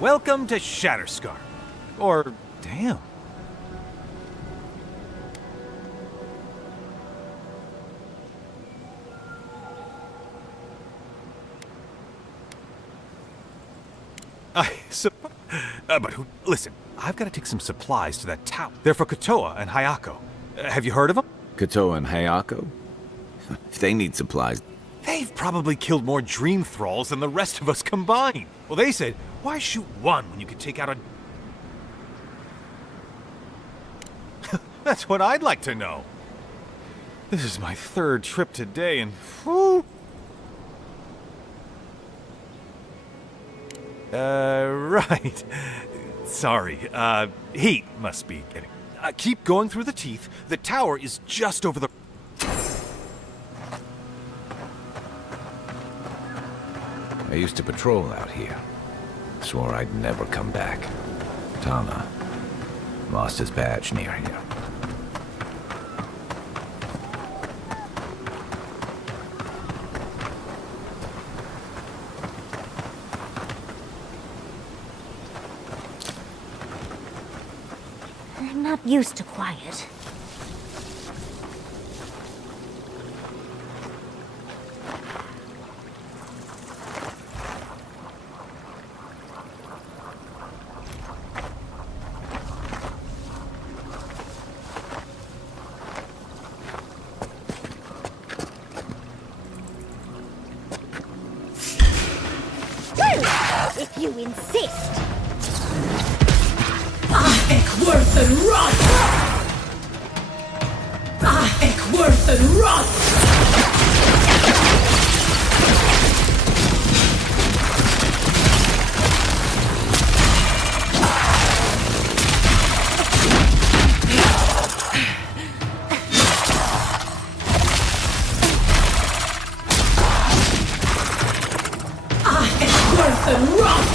Welcome to Shatterscar. Or, damn. But listen, I've got to take some supplies to that tower. They're for Kotoa and Hayako. Have you heard of them? Kotoa and Hayako? If they need supplies... They've probably killed more dream thralls than the rest of us combined. Well, they said, why shoot one when you could take out a... That's what I'd like to know. This is my third trip today, and whew. Right. Sorry, heat must be getting... keep going through the teeth. The tower is just over the... I used to patrol out here. Swore I'd never come back. Tama lost his badge near here. I'm not used to quiet. If you insist. Ekworthen rot! Ekworthen rot! Ekworthen rot!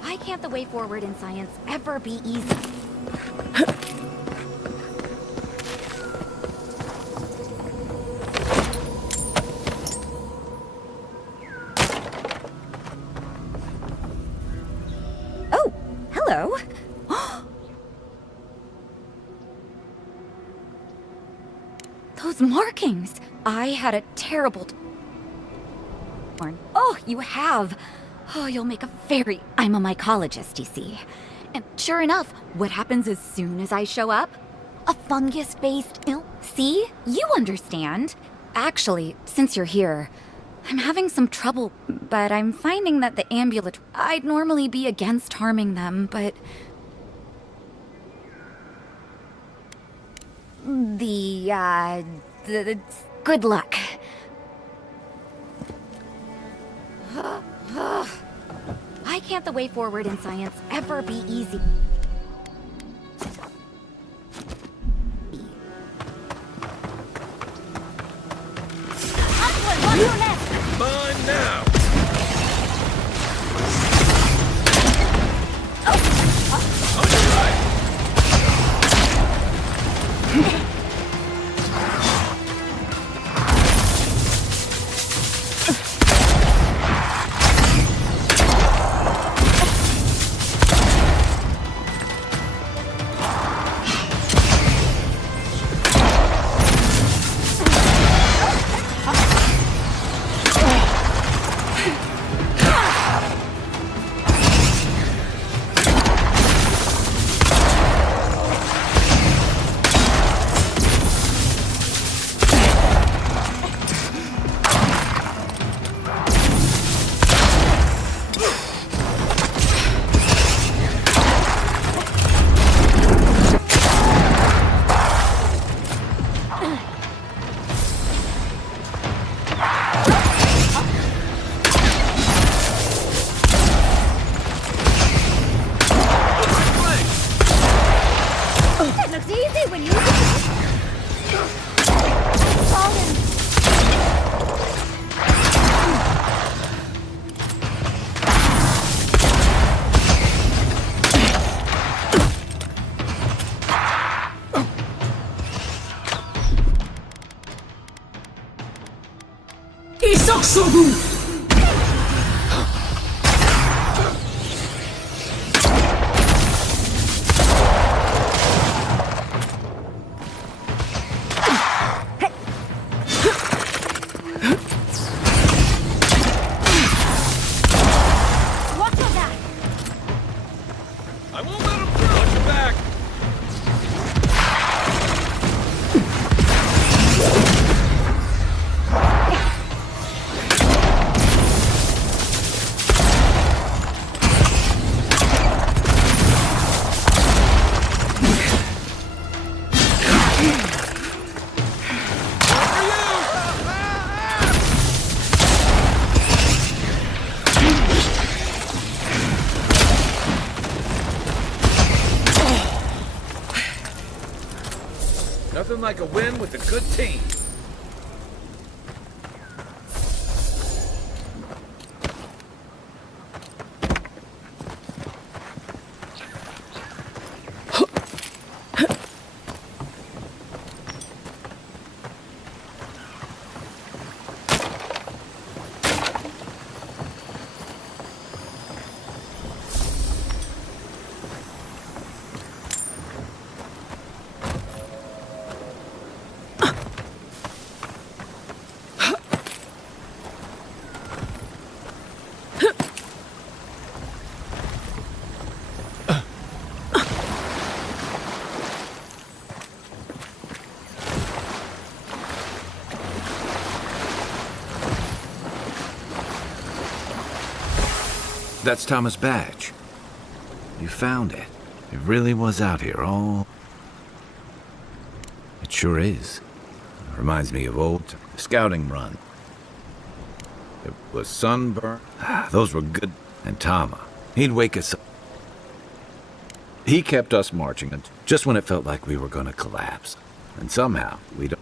Why can't the way forward in science ever be easy? Oh, hello. Those markings! I had a terrible... Oh, you have! Oh, you'll make a very... I'm a mycologist, you see. And sure enough, what happens as soon as I show up? A fungus-based ill... See? You understand. Actually, since you're here, I'm having some trouble, but I'm finding that the ambulatory... I'd normally be against harming them, but... the good luck. Why can't the way forward in science ever be easy? Mine now! On your right! 약속은 Watch your back! I won't let him through. Watch your back. Nothing like a win with a good team. That's Thomas' badge. You found it. It really was out here all... It sure is. Reminds me of old scouting run. It was sunburn. Those were good. And Tama, he'd wake us up. He kept us marching just when it felt like we were gonna collapse. And somehow, we don't...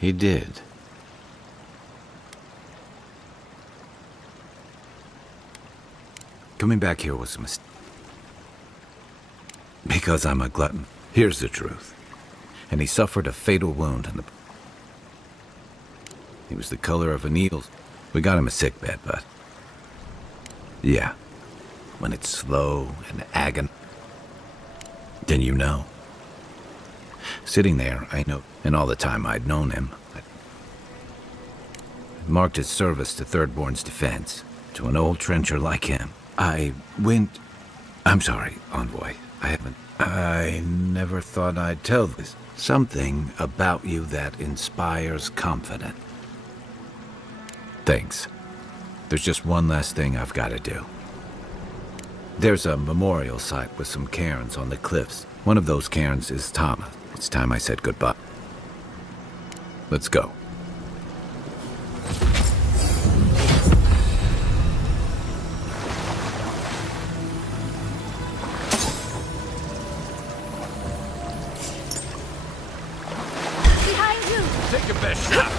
He did. Coming back here was a mistake. Because I'm a glutton. Here's the truth. And he suffered a fatal wound in the... He was the color of a needle. We got him a sickbed, but... Yeah. When it's slow and agon... Then you know. Sitting there, I know. And all the time I'd known him, I marked his service to Thirdborn's defense. To an old trencher like him. I went... I'm sorry, Envoy. I never thought I'd tell this. Something about you that inspires confidence. Thanks. There's just one last thing I've got to do. There's a memorial site with some cairns on the cliffs. One of those cairns is Tama. It's time I said goodbye. Let's go. Take your best shot.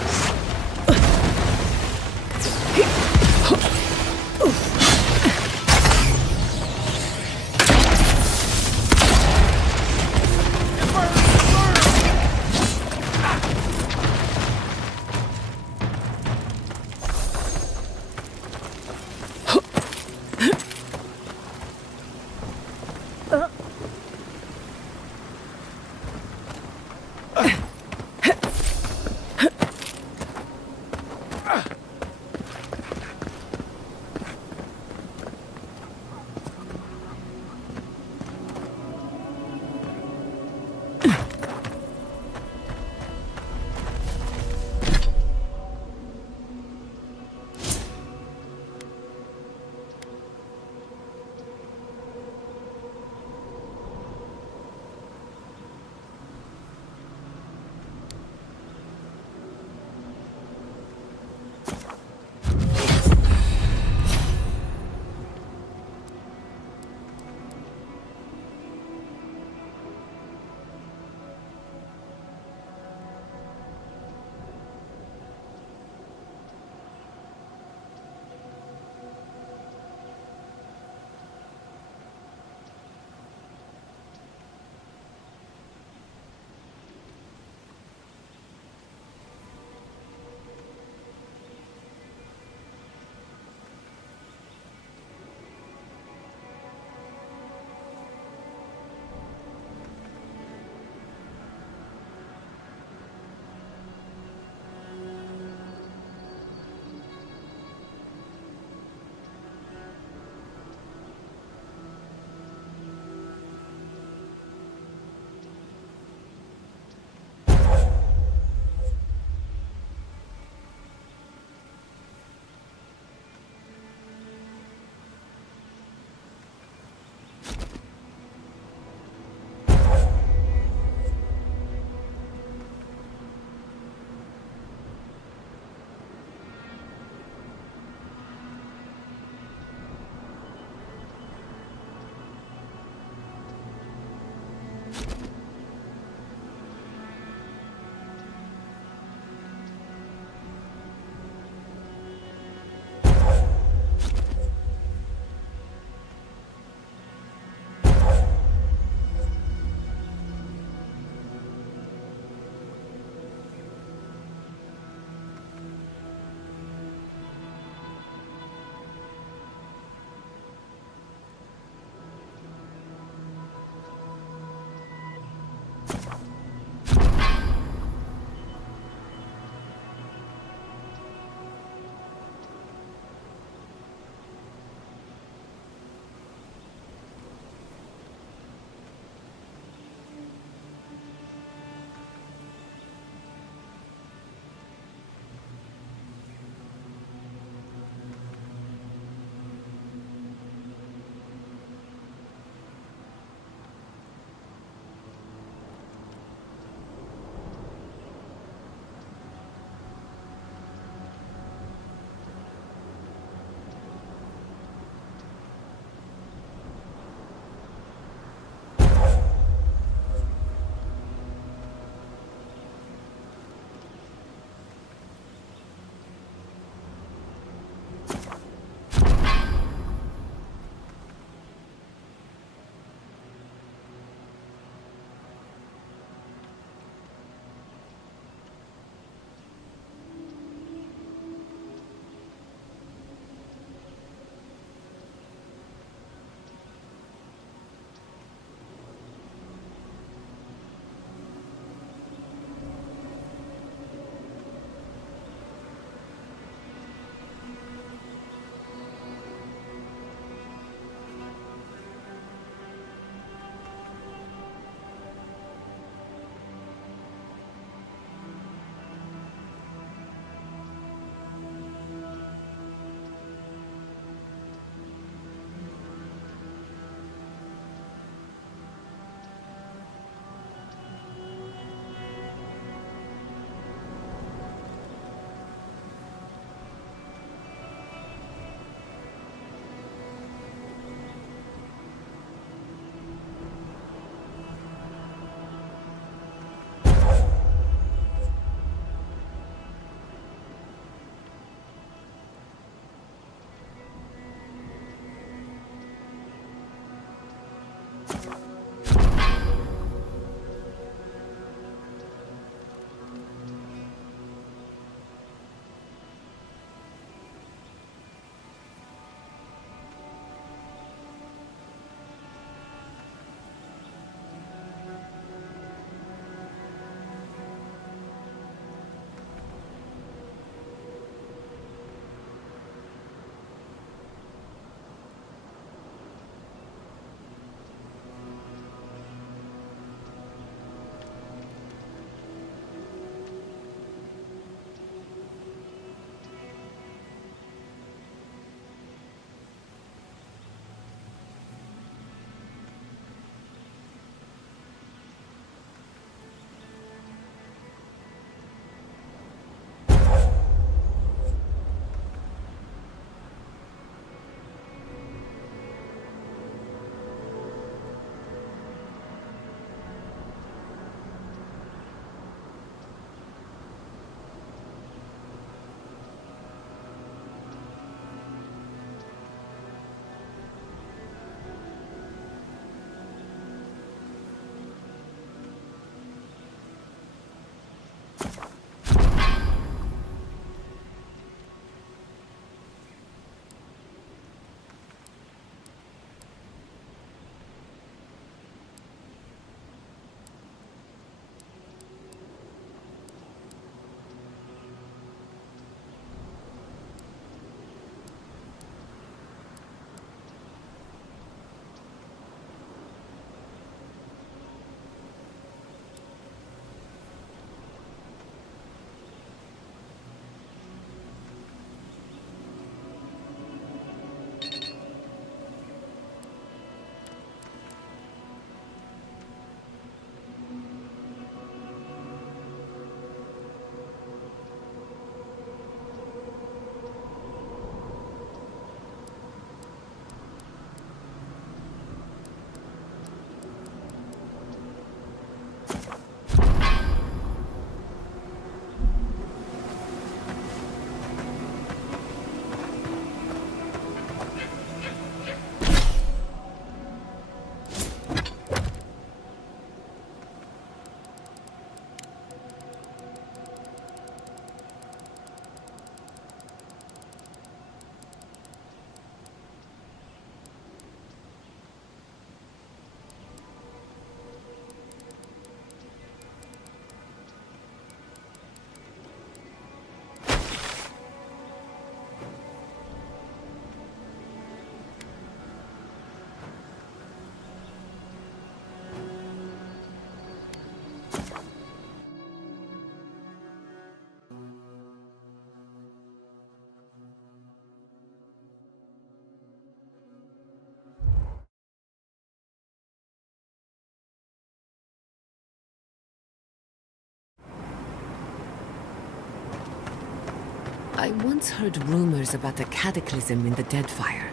I once heard rumors about a cataclysm in the Deadfire.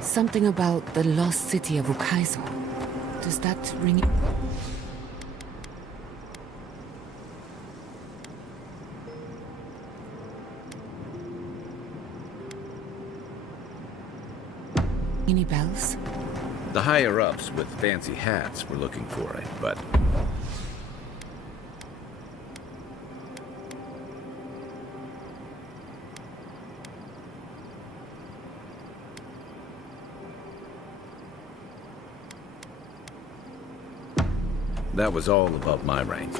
Something about the lost city of Ukaizo. Does that ring? Any bells? The higher-ups with fancy hats were looking for it, but... that was all above my range.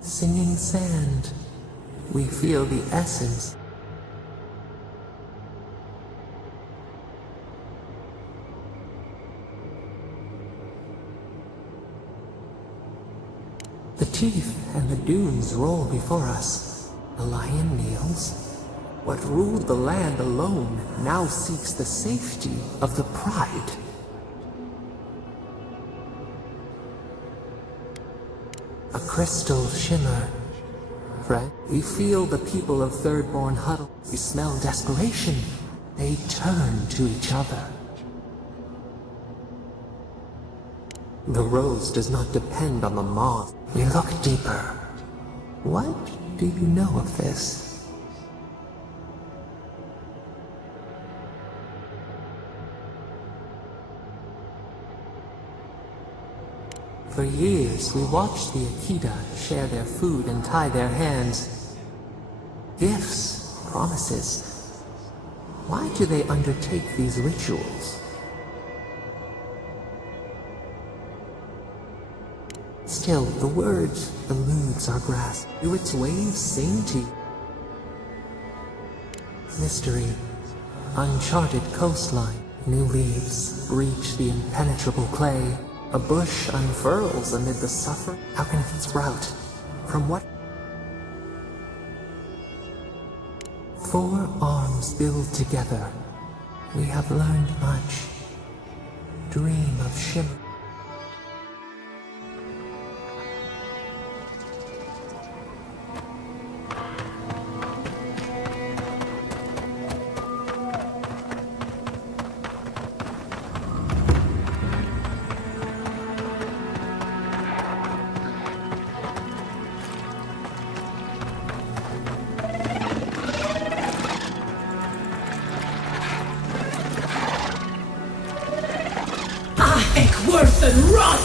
Singing sand, we feel the essence. The teeth and the dunes roll before us. The lion kneels. What ruled the land alone now seeks the safety of the pride. A crystal shimmer. Friend, we feel the people of Thirdborn huddle. We smell desperation. They turn to each other. The rose does not depend on the moth. We look deeper. What do you know of this? For years, we watched the Akita share their food and tie their hands. Gifts, promises. Why do they undertake these rituals? Still, the word eludes our grasp. Do its waves sing to you? Mystery. Uncharted coastline. New leaves reach the impenetrable clay. A bush unfurls amid the suffering. How can it sprout? From what? 4 arms build together. We have learned much. Dream of shimmer. Worth and rot!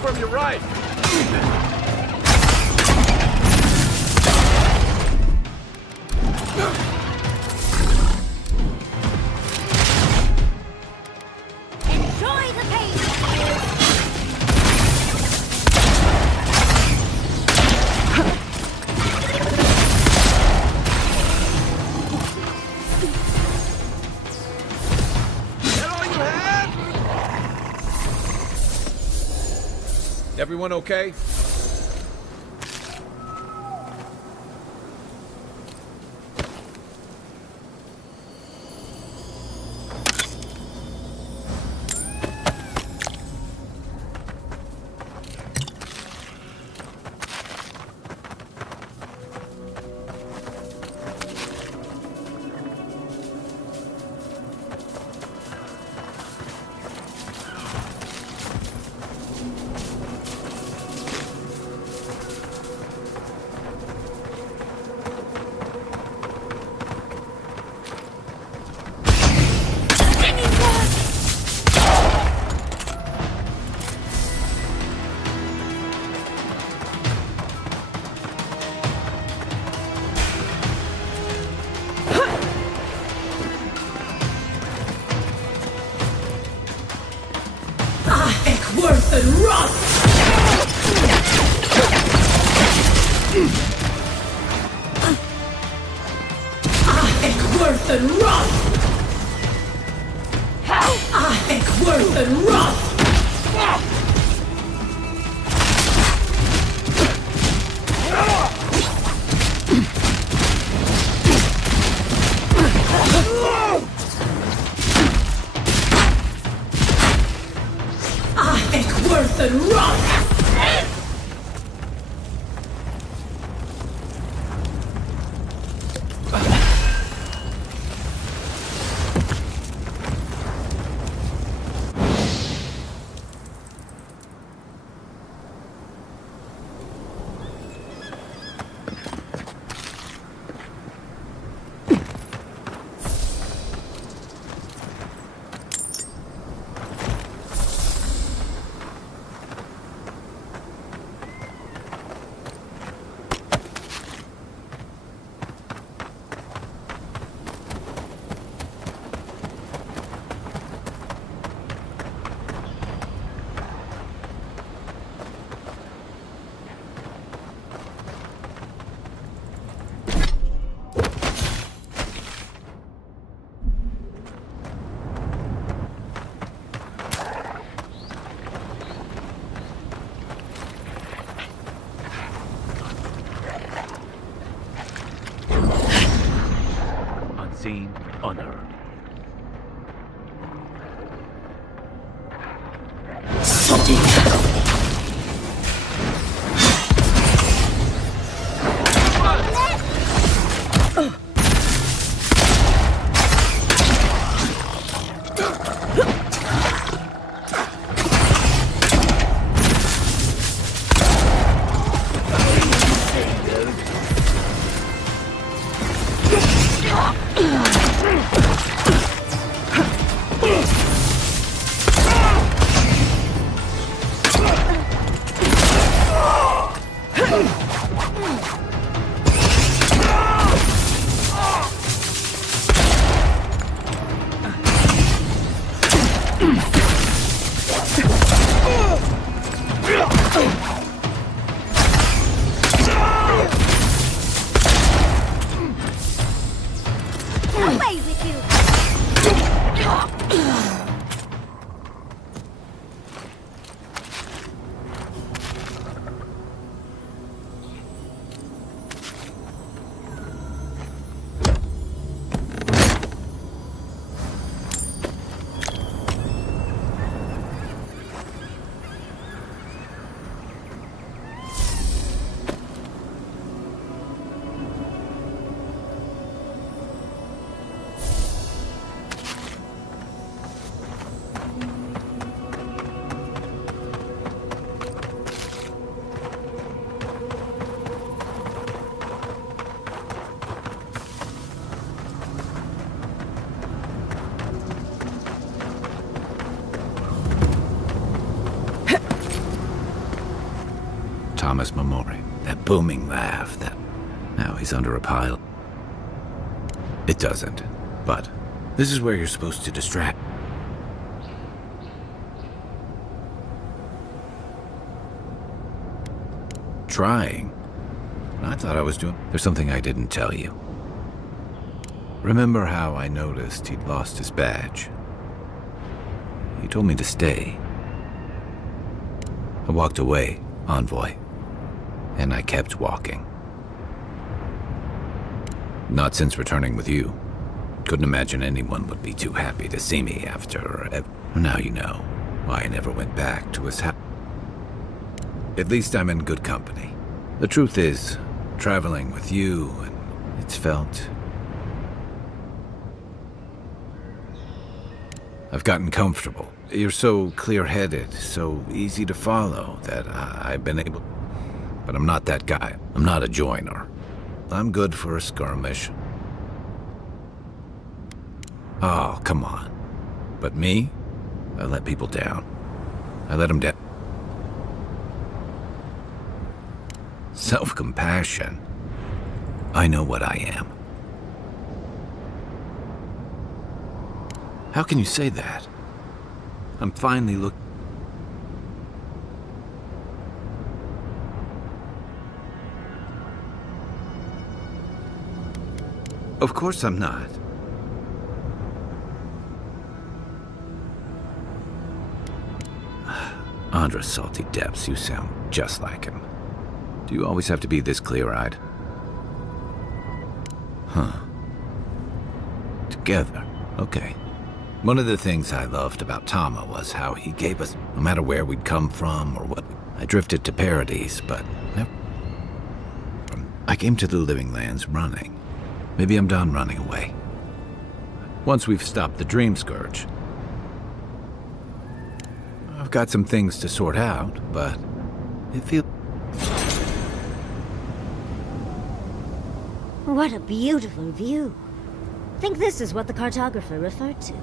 From your right! Enjoy the pace! Everyone okay? worth and rot! Worth and rot! Worth and rot! Worth and rot! Unseen, unheard. Thomas Memori. That booming laugh, that... Now he's under a pile. It doesn't, but this is where you're supposed to distract. Trying? I thought I was doing... There's something I didn't tell you. Remember how I noticed he'd lost his badge? He told me to stay. I walked away, Envoy. And I kept walking. Not since returning with you. Couldn't imagine anyone would be too happy to see me after... Now you know why I never went back to his house. At least I'm in good company. The truth is, traveling with you, and it's felt... I've gotten comfortable. You're so clear-headed, so easy to follow, that I've been able... But I'm not that guy. I'm not a joiner. I'm good for a skirmish. Oh, come on. But me? I let people down. I let them down. Self-compassion. I know what I am. How can you say that? I'm finally Of course I'm not. Andra Salty Depths, you sound just like him. Do you always have to be this clear-eyed? Huh. Together. Okay. One of the things I loved about Tama was how he gave us, no matter where we'd come from or what. I drifted to Paradise, but never. I came to the Living Lands running. Maybe I'm done running away. Once we've stopped the Dream Scourge. I've got some things to sort out, but it feels... What a beautiful view. Think this is what the cartographer referred to.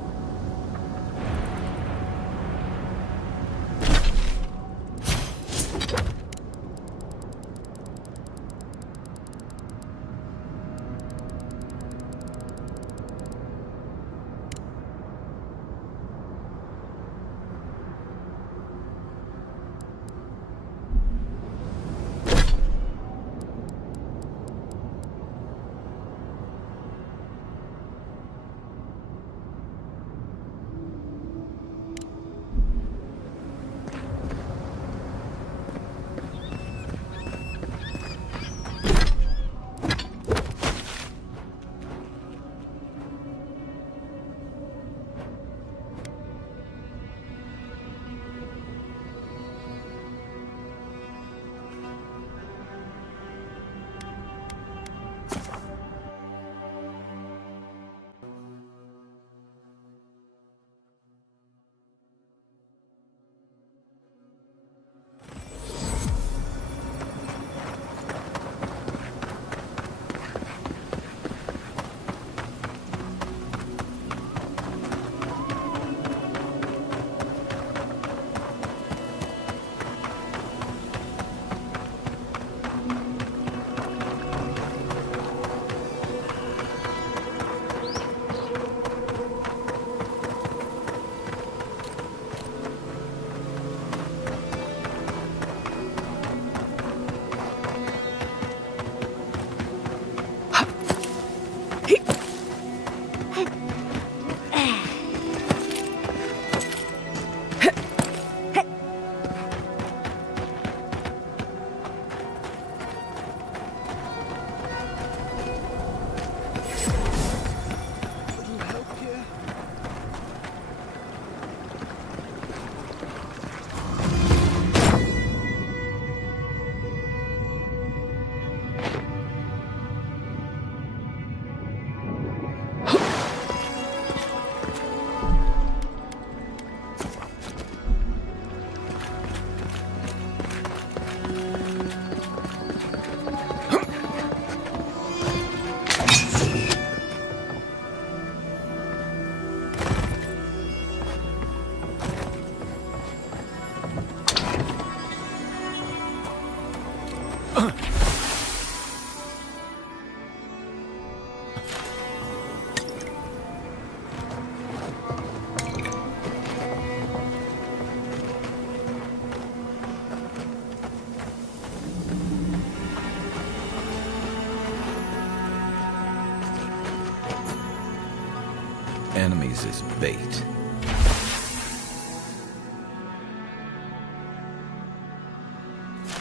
Enemies as bait.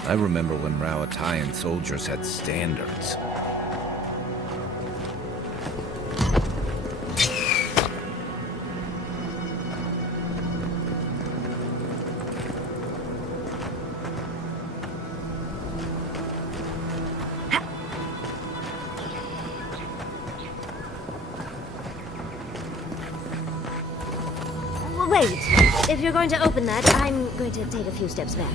I remember when Rawatayan soldiers had standards. Wait, if you're going to open that, I'm going to take a few steps back.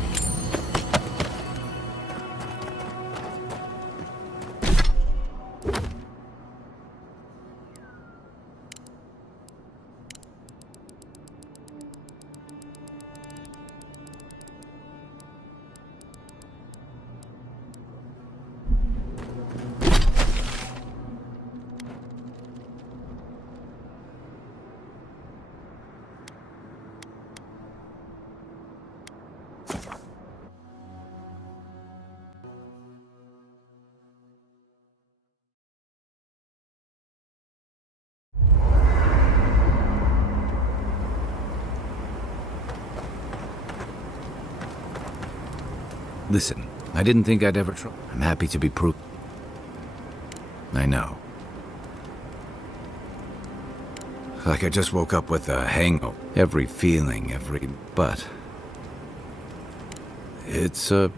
Listen, I didn't think I'd ever try. I'm happy to be proof. I know. Like I just woke up with a hangover. Every feeling, but it's a...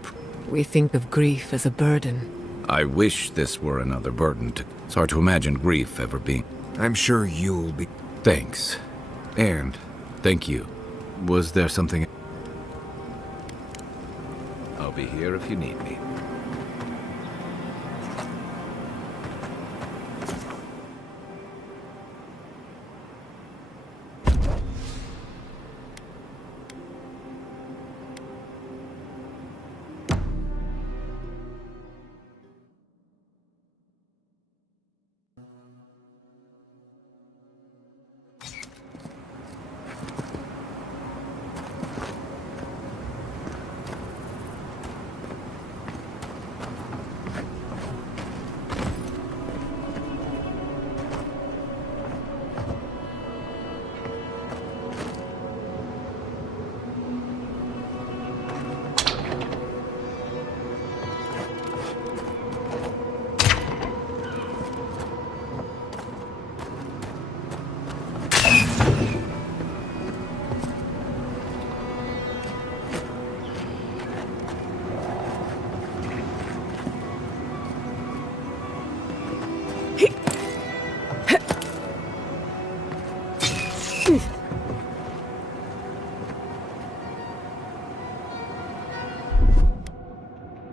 We think of grief as a burden. I wish this were another burden to... It's hard to imagine grief ever being... I'm sure you'll be. Thanks. And thank you. Was there something... I'll be here if you need me.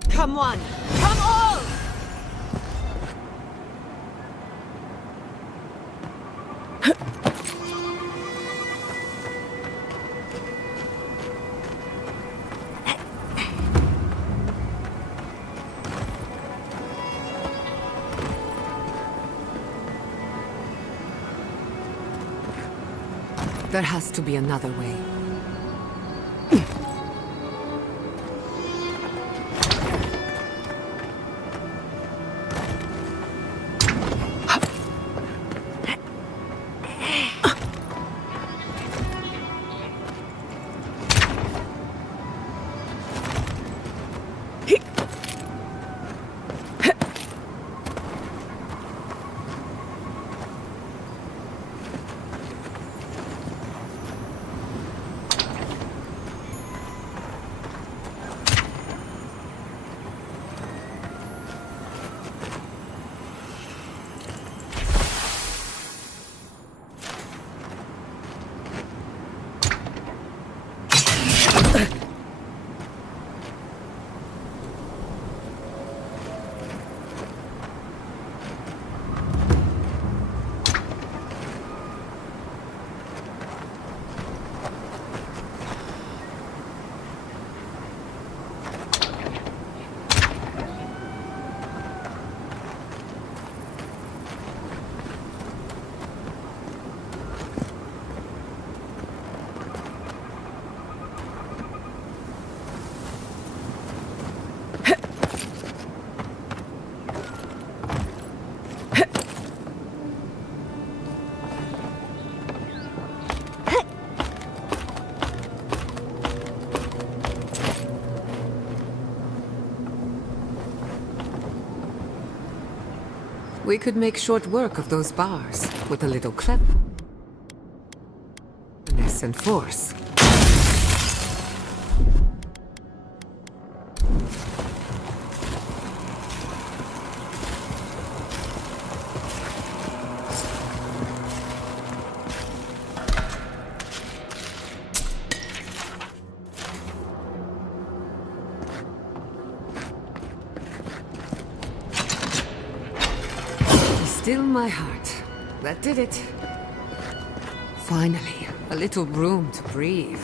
Come one! Come all! There has to be another way. We could make short work of those bars with a little cleverness and force. Still my heart. That did it. Finally, a little room to breathe.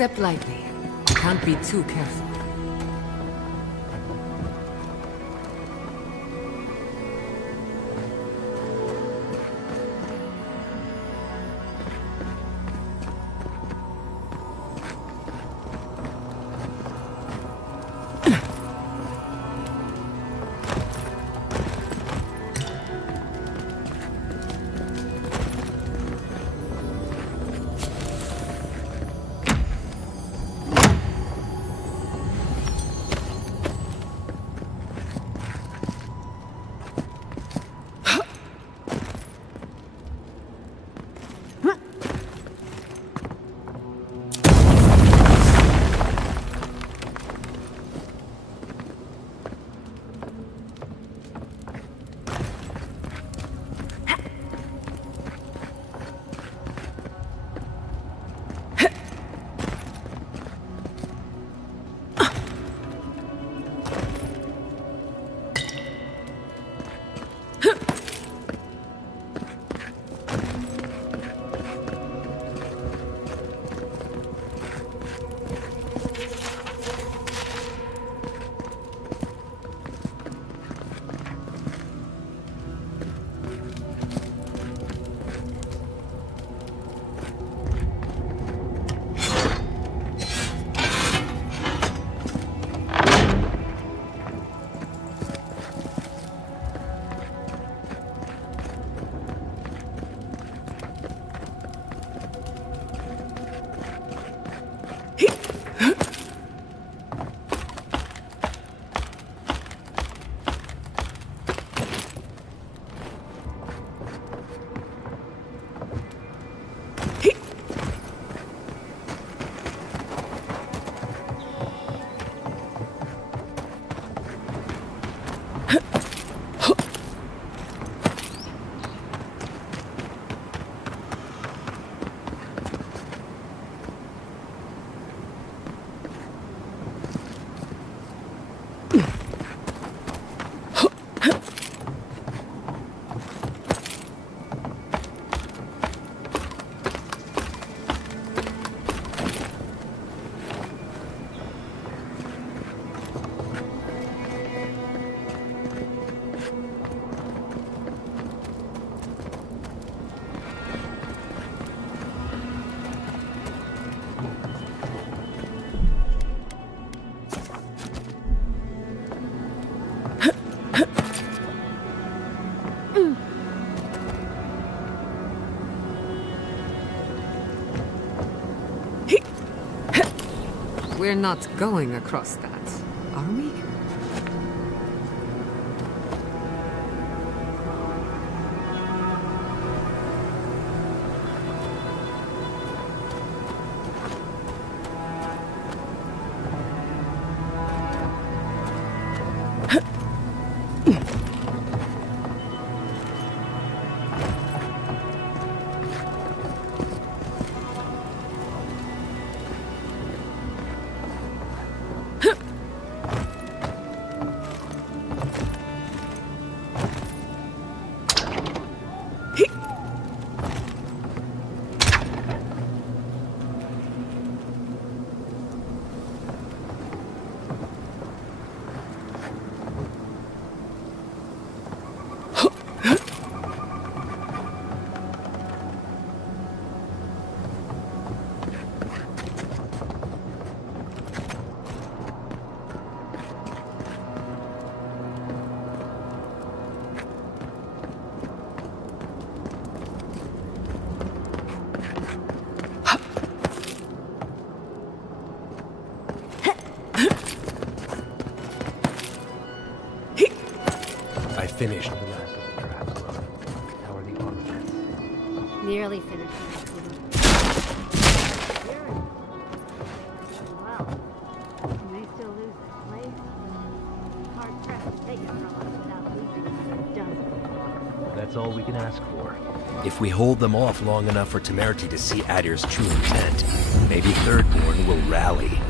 Step lightly. Can't be too careful. We're not going across that, are we? Finished the last of the traps. How are the armaments? Nearly finished. Well, we may still lose this place. Hard pressed to take it from us without losing another dozen. That's all we can ask for. If we hold them off long enough for Temerity to see Adir's true intent, maybe Thirdborn will rally.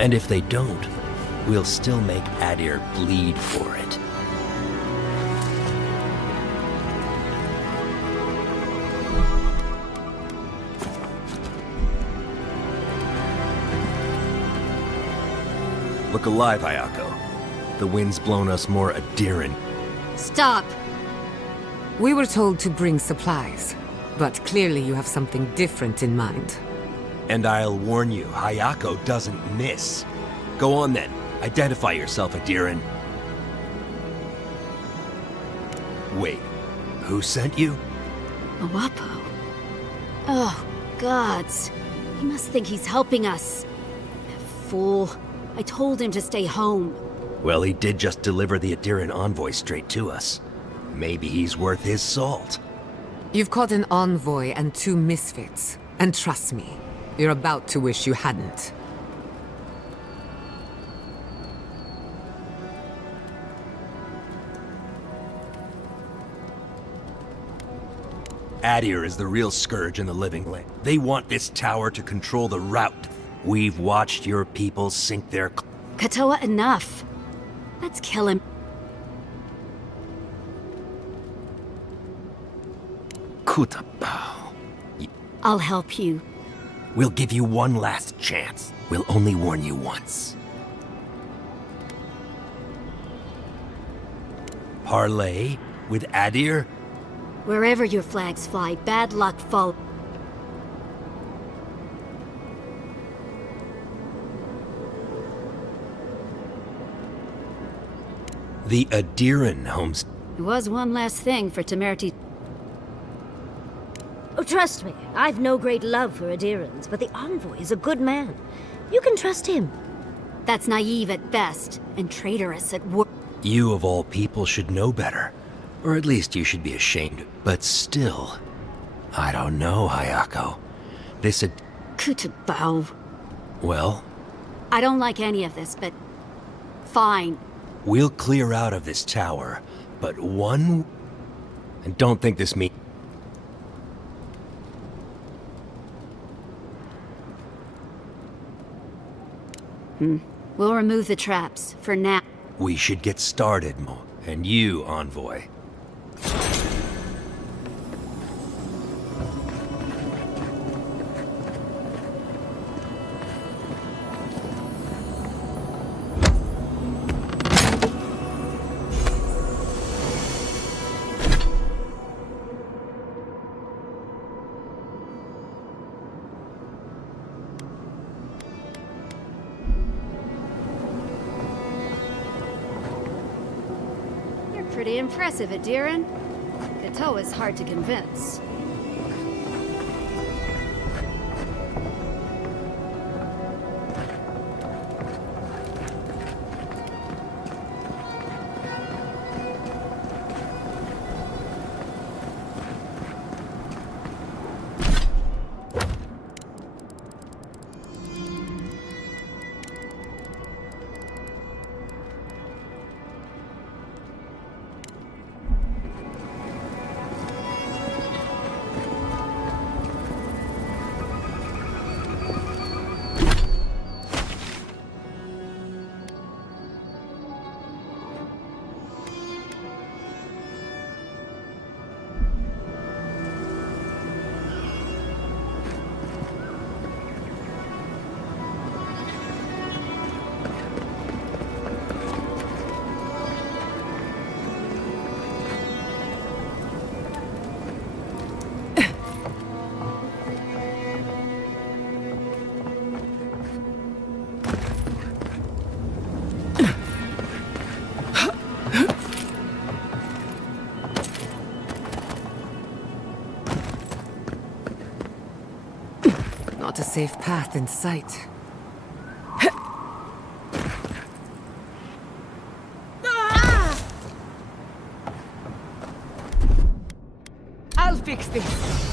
And if they don't, we'll still make Adir bleed for it. Look alive, Hayako. The wind's blown us more Adiran. Stop! We were told to bring supplies, but clearly you have something different in mind. And I'll warn you, Hayako doesn't miss. Go on then. Identify yourself, Adiran. Wait, who sent you? Awapo. Oh, gods. He must think he's helping us. Fool. I told him to stay home. Well, he did just deliver the Adiran envoy straight to us. Maybe he's worth his salt. You've caught an envoy and 2 misfits. And trust me, you're about to wish you hadn't. Adir is the real scourge in the living land. They want this tower to control the route. We've watched your people sink their... Katoa, enough. Let's kill him. Kutabao. I'll help you. We'll give you one last chance. We'll only warn you once. Parley with Adir? Wherever your flags fly, bad luck fall. The Adiran homes... It was one last thing for Temerity. Oh, trust me, I've no great love for Adirans, but the envoy is a good man. You can trust him. That's naive at best, and traitorous at worst. You of all people should know better. Or at least you should be ashamed. But still, I don't know, Hayako. This Kutabao. Well, I don't like any of this, but... fine. we'll clear out of this tower, but one... And don't think this means... We'll remove the traps, for now. We should get started, Mo. And you, envoy. Pretty impressive, Adiran. Katoa's hard to convince. Not a safe path in sight. I'll fix this.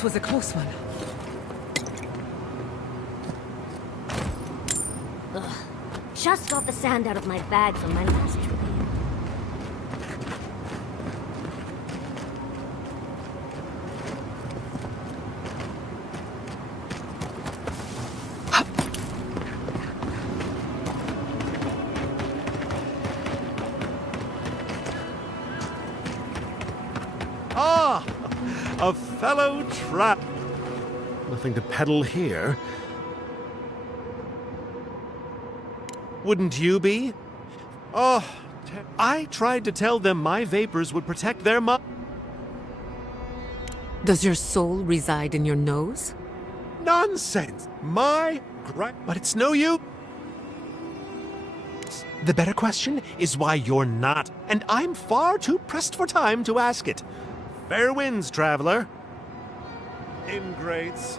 That was a close one. Just got the sand out of my bag from my last trip. Ah, a fellow trap. Nothing to peddle here. Wouldn't you be? Oh, I tried to tell them my vapors would protect their Does your soul reside in your nose? Nonsense! But it's no use. The better question is why you're not, and I'm far too pressed for time to ask it. Fair winds, traveler. Ingrates.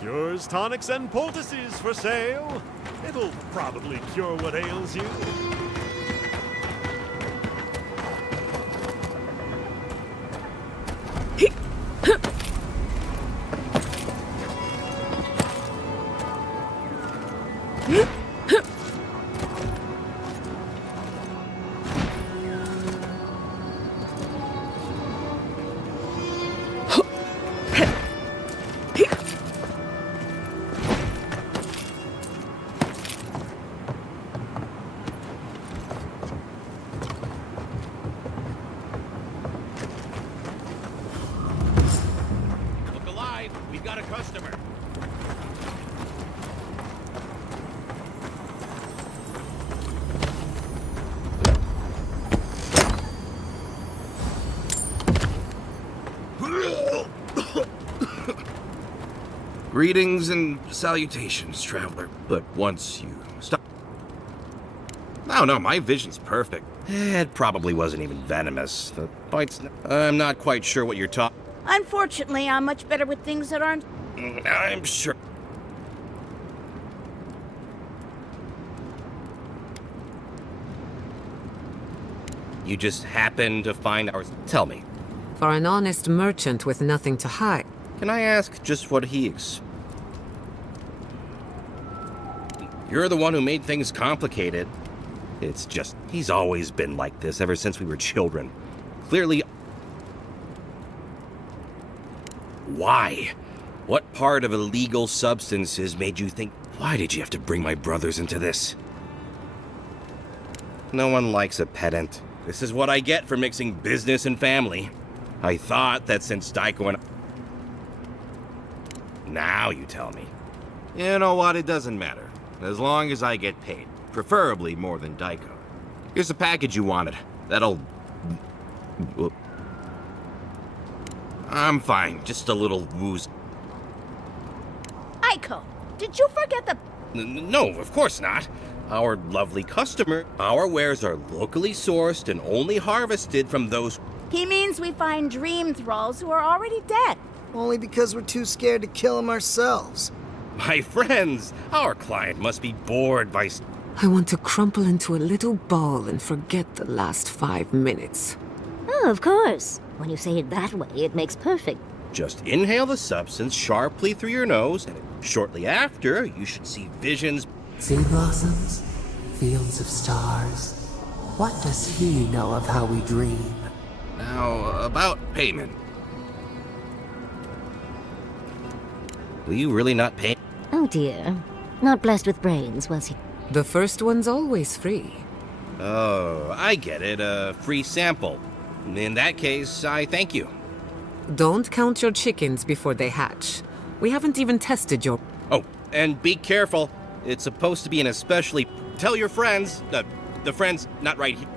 Cures, tonics, and poultices for sale. It'll probably cure what ails you. Look alive. We've got a customer. Greetings and salutations, traveler. But once you stop... No, my vision's perfect. It probably wasn't even venomous. The bite's... I'm not quite sure what you're talking... Unfortunately, I'm much better with things that aren't... I'm sure... You just happened to find our... Tell me, For an honest merchant with nothing to hide. can I ask just what he You're the one who made things complicated. It's just, he's always been like this ever since we were children. Clearly... Why? What part of illegal substances made you think... Why did you have to bring my brothers into this? No one likes a pedant. This is what I get for mixing business and family. I thought that since Daiko and... Now you tell me. You know what? It doesn't matter. As long as I get paid. Preferably more than Daiko. Here's the package you wanted. That'll... I'm fine. Just a little woozy. Aiko, did you forget the... No, of course not. Our lovely customer. Our wares are locally sourced and only harvested from those... He means we find dream thralls who are already dead. Only because we're too scared to kill them ourselves. My friends, our client must be bored by... I want to crumple into a little ball and forget the last 5 minutes. Oh, of course. When you say it that way, it makes perfect. Just inhale the substance sharply through your nose, and shortly after, you should see visions... Sea blossoms, fields of stars. What does he know of how we dream? Now, about payment. Will you really not pay? Oh dear. Not blessed with brains, was he? The first one's always free. Oh, I get it. A free sample. In that case, I thank you. Don't count your chickens before they hatch. We haven't even tested your... Oh, and be careful. It's supposed to be an especially... Tell your friends. The friends not right here.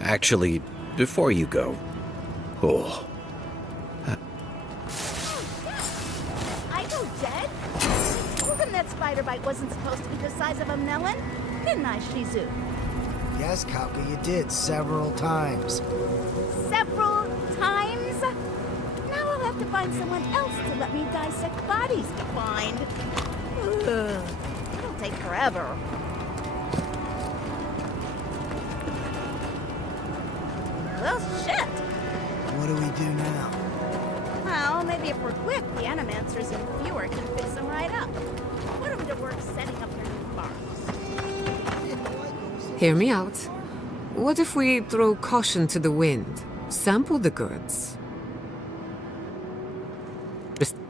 Actually, before you go... Oh... Aiko dead? Told him that spider bite wasn't supposed to be the size of a melon. Didn't I, Shizu? Yes, Kauka, you did several times. Several times? Now I'll have to find someone else to let me dissect bodies to find. Ugh. take forever. Well, shit! What do we do now? Well, maybe if we're quick, the animancers and viewer can fix them right up. Put them to work setting up their new farms. Hear me out. What if we throw caution to the wind? Sample the goods.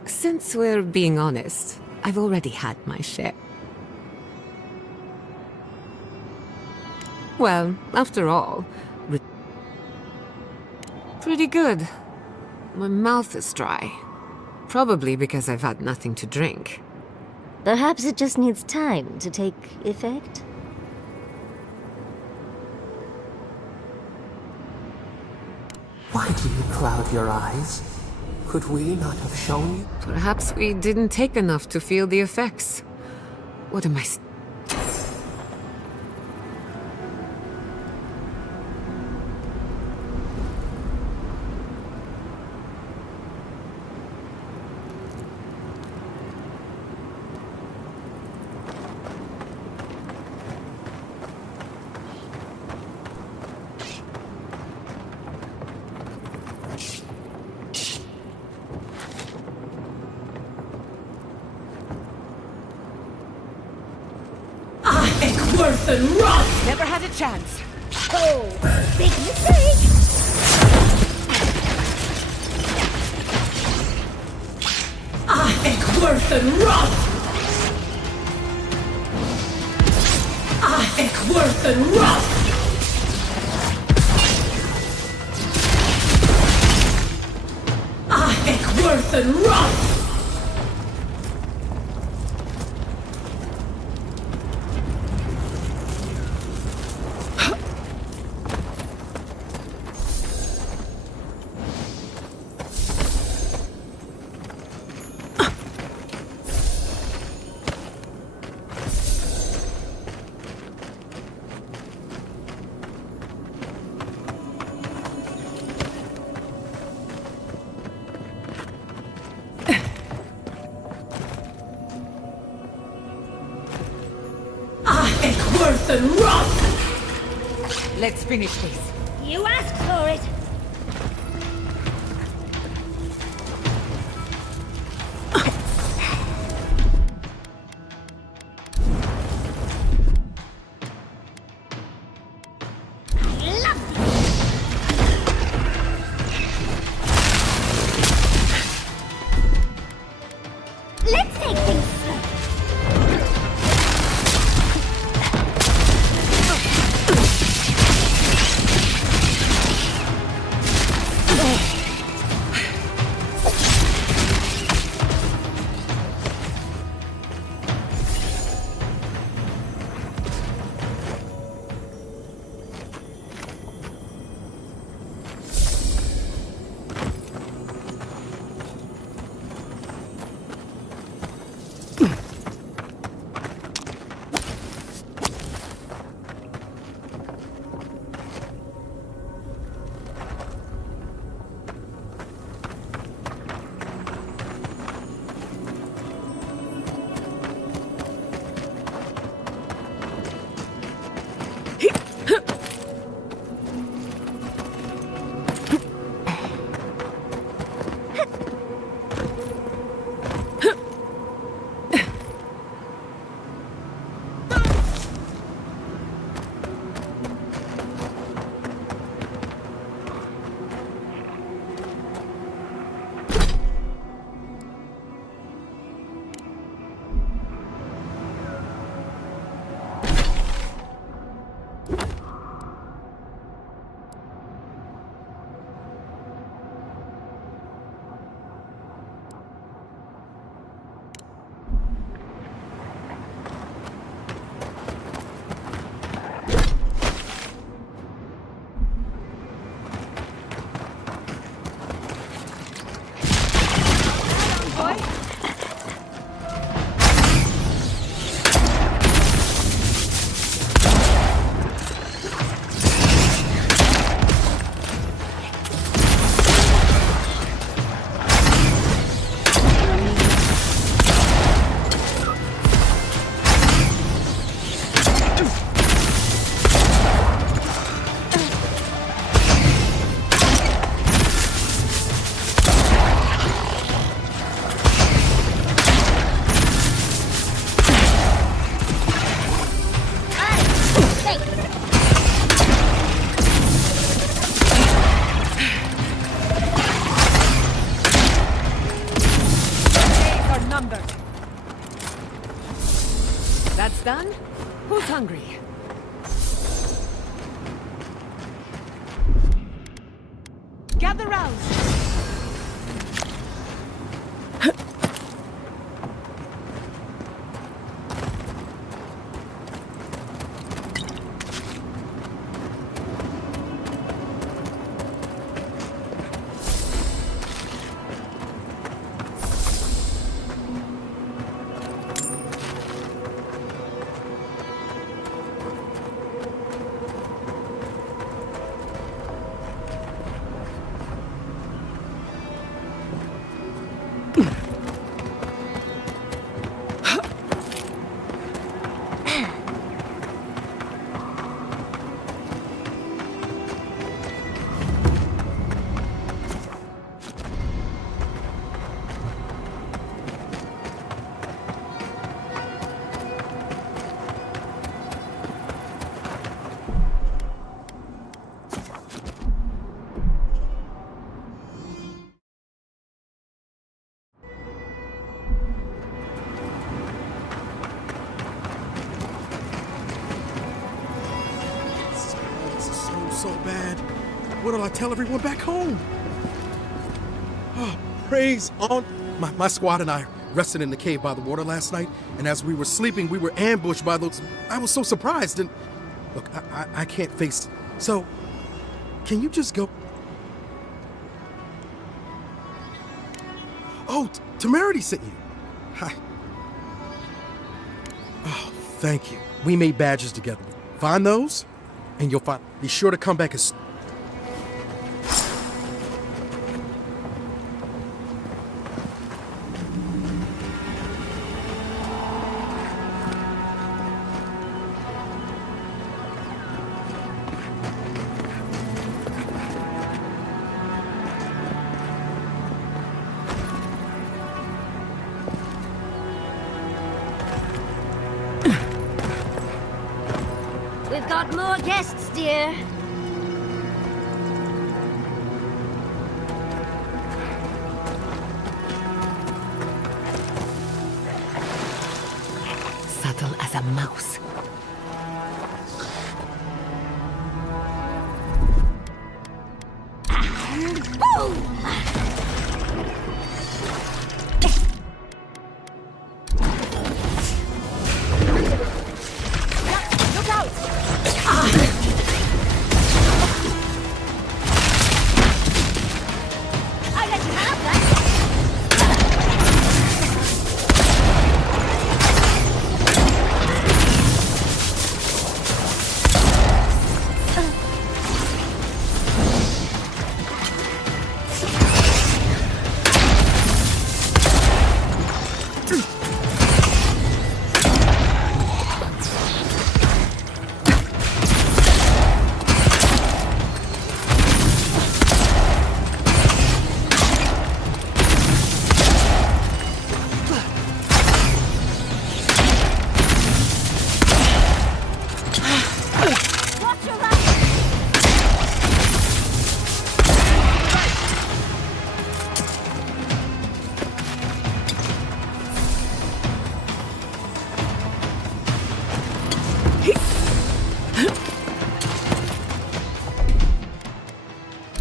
Since we're being honest, I've already had my share. Well, after all, pretty good. My mouth is dry. Probably because I've had nothing to drink. Perhaps it just needs time to take effect? Why do you cloud your eyes? Could we not have shown you? Perhaps we didn't take enough to feel the effects. What am I... Worth and rot! Never had a chance. Oh, big mistake! Worth and rot! Worth and rot! Worth and rot! Worth and rot! Let's finish this. You asked for it! Let's take things slow. hungry. Gather round! So bad. What'll I tell everyone back home? Oh, praise on. My squad and I rested in the cave by the water last night, and as we were sleeping, we were ambushed by those. I was so surprised, and look, I can't face. So, can you just go? Oh, Temerity sent you. Hi. Oh, thank you. We made badges together. Find those, and you'll find. Be sure to come back as. We've got more guests, dear. Subtle as a mouse. And boom! Look out! I let you have that!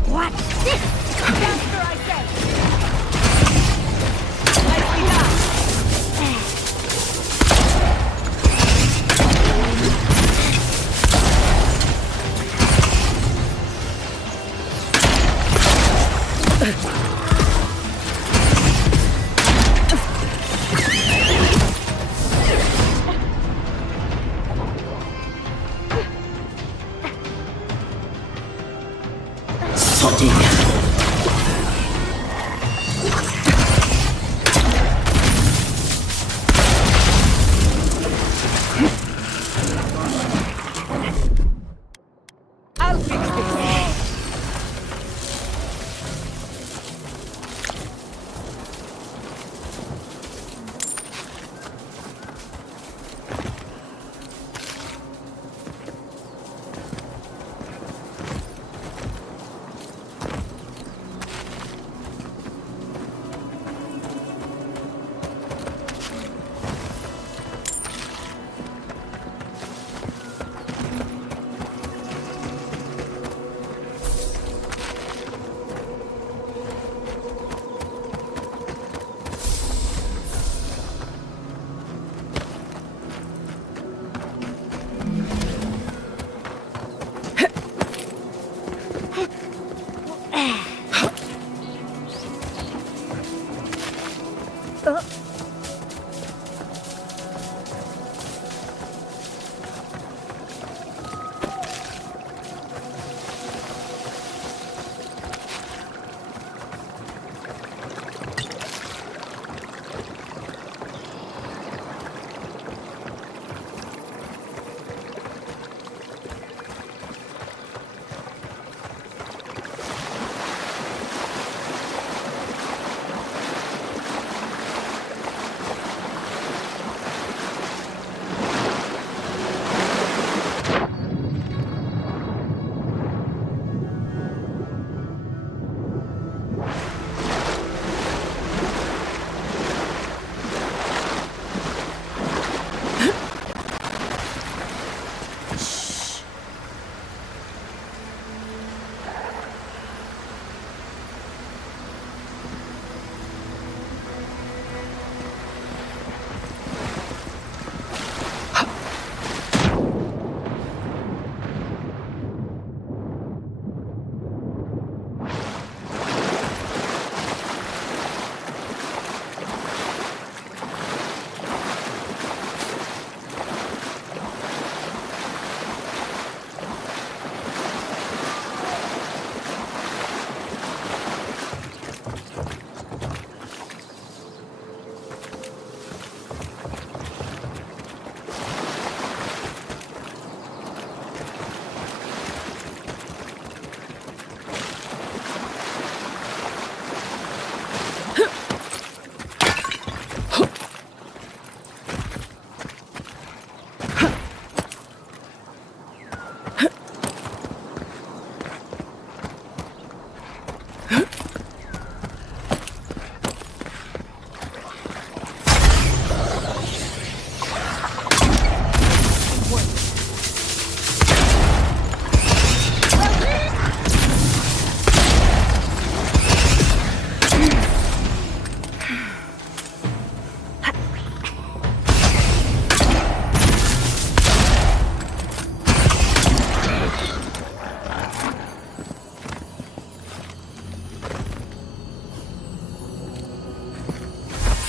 Watch this! Faster, I say! Nicely done! I'll fix this.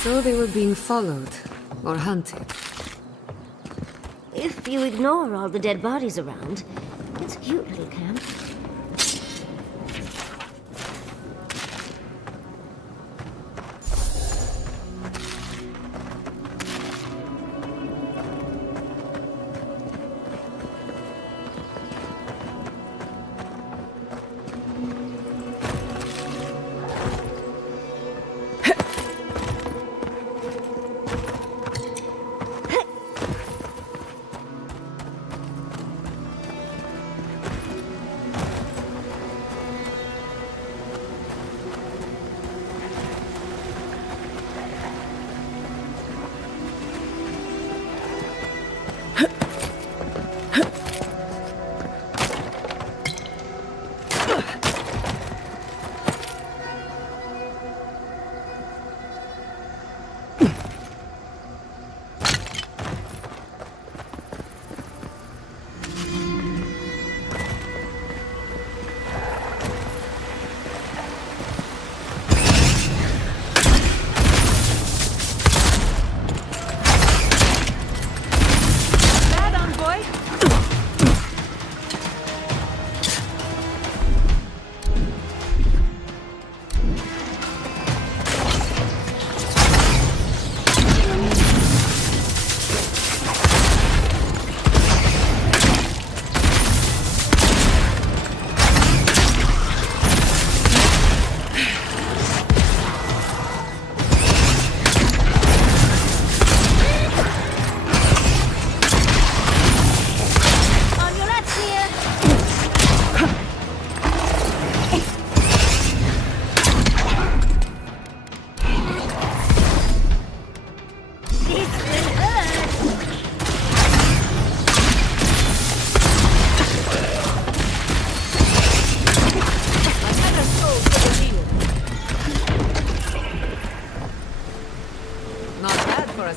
So they were being followed, or hunted. If you ignore all the dead bodies around, it's a cute little camp.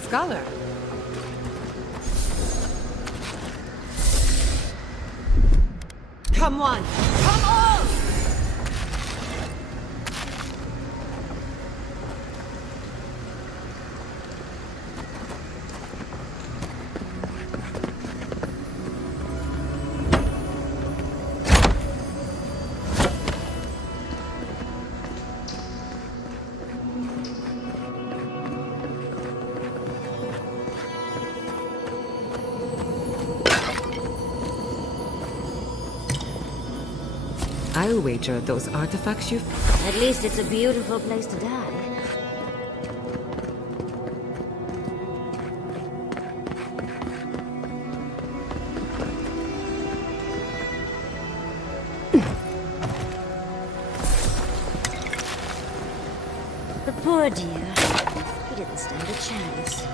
Scholar. Come on! Come on! I'll wager those artifacts you've... At least it's a beautiful place to die. The poor dear. He didn't stand a chance.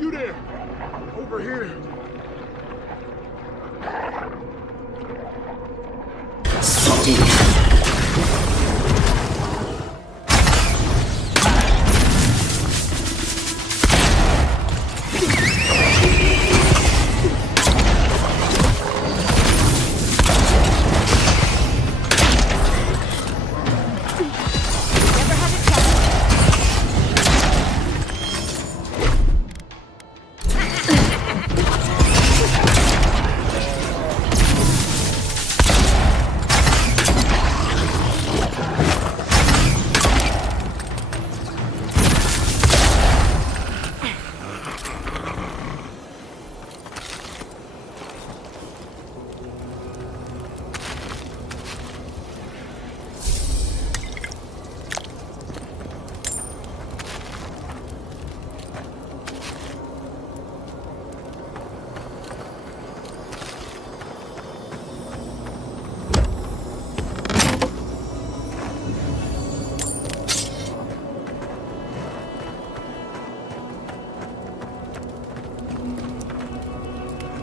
You there! Over here!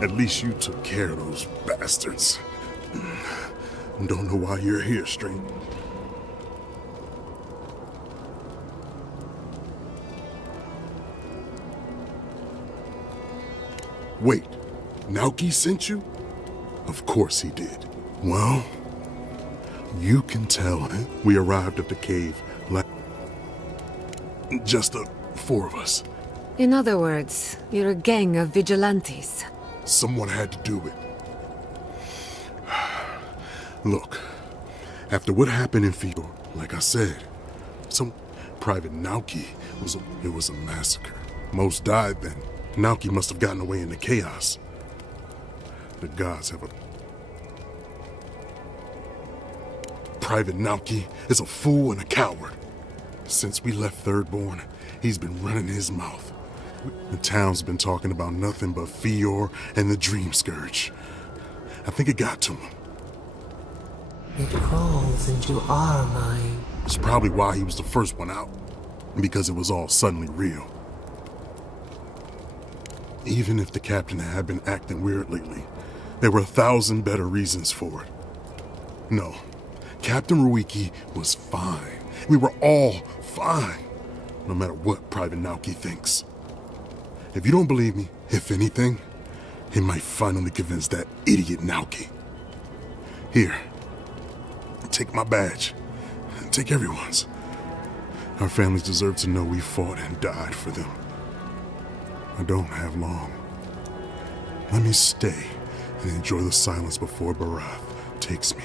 At least you took care of those bastards. Don't know why you're here, stranger. Wait, Naoki sent you? Of course he did. Well, you can tell him we arrived at the cave like just the four of us. In other words, you're a gang of vigilantes. Someone had to do it. Look, after what happened in Fior, like I said, some Private Naoki it was a massacre. Most died then. Naoki must have gotten away in the chaos. The gods have a... Private Naoki is a fool and a coward. Since we left Thirdborn, he's been running his mouth. The town's been talking about nothing but Fior and the Dream Scourge. I think it got to him. It crawls into our mind. It's probably why he was the first one out. Because it was all suddenly real. Even if the captain had been acting weird lately, there were 1,000 better reasons for it. No, Captain Ruiki was fine. We were all fine. No matter what Private Naoki thinks. If you don't believe me, if anything, he might finally convince that idiot Naoki. Here, take my badge. Take everyone's. Our families deserve to know we fought and died for them. I don't have long. Let me stay and enjoy the silence before Barath takes me.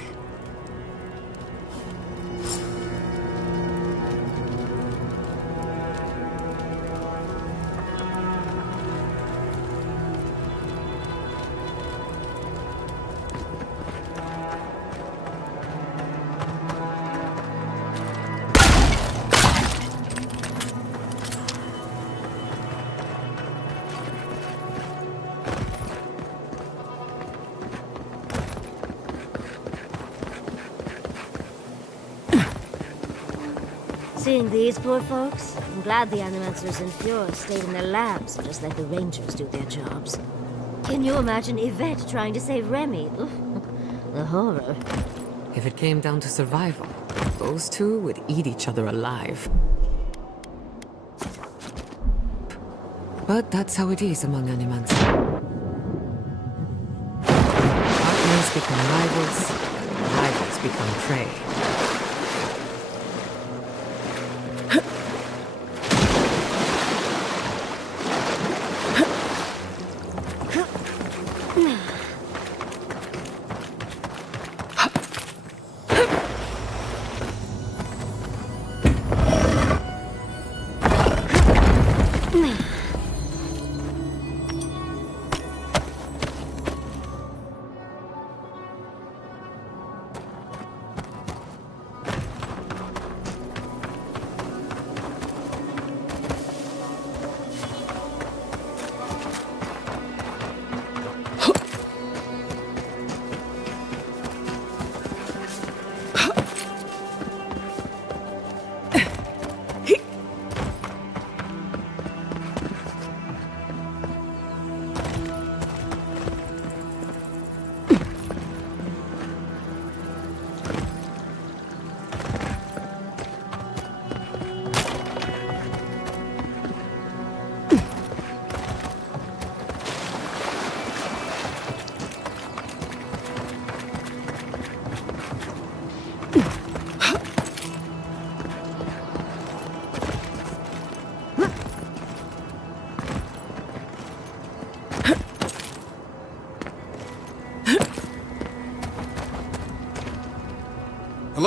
Seeing these poor folks, I'm glad the animators in Fjord stayed in their labs and just let the rangers do their jobs. Can you imagine Yvette trying to save Remy? The horror. If it came down to survival, those two would eat each other alive. But that's how it is among animals. Partners become rivals, rivals become prey.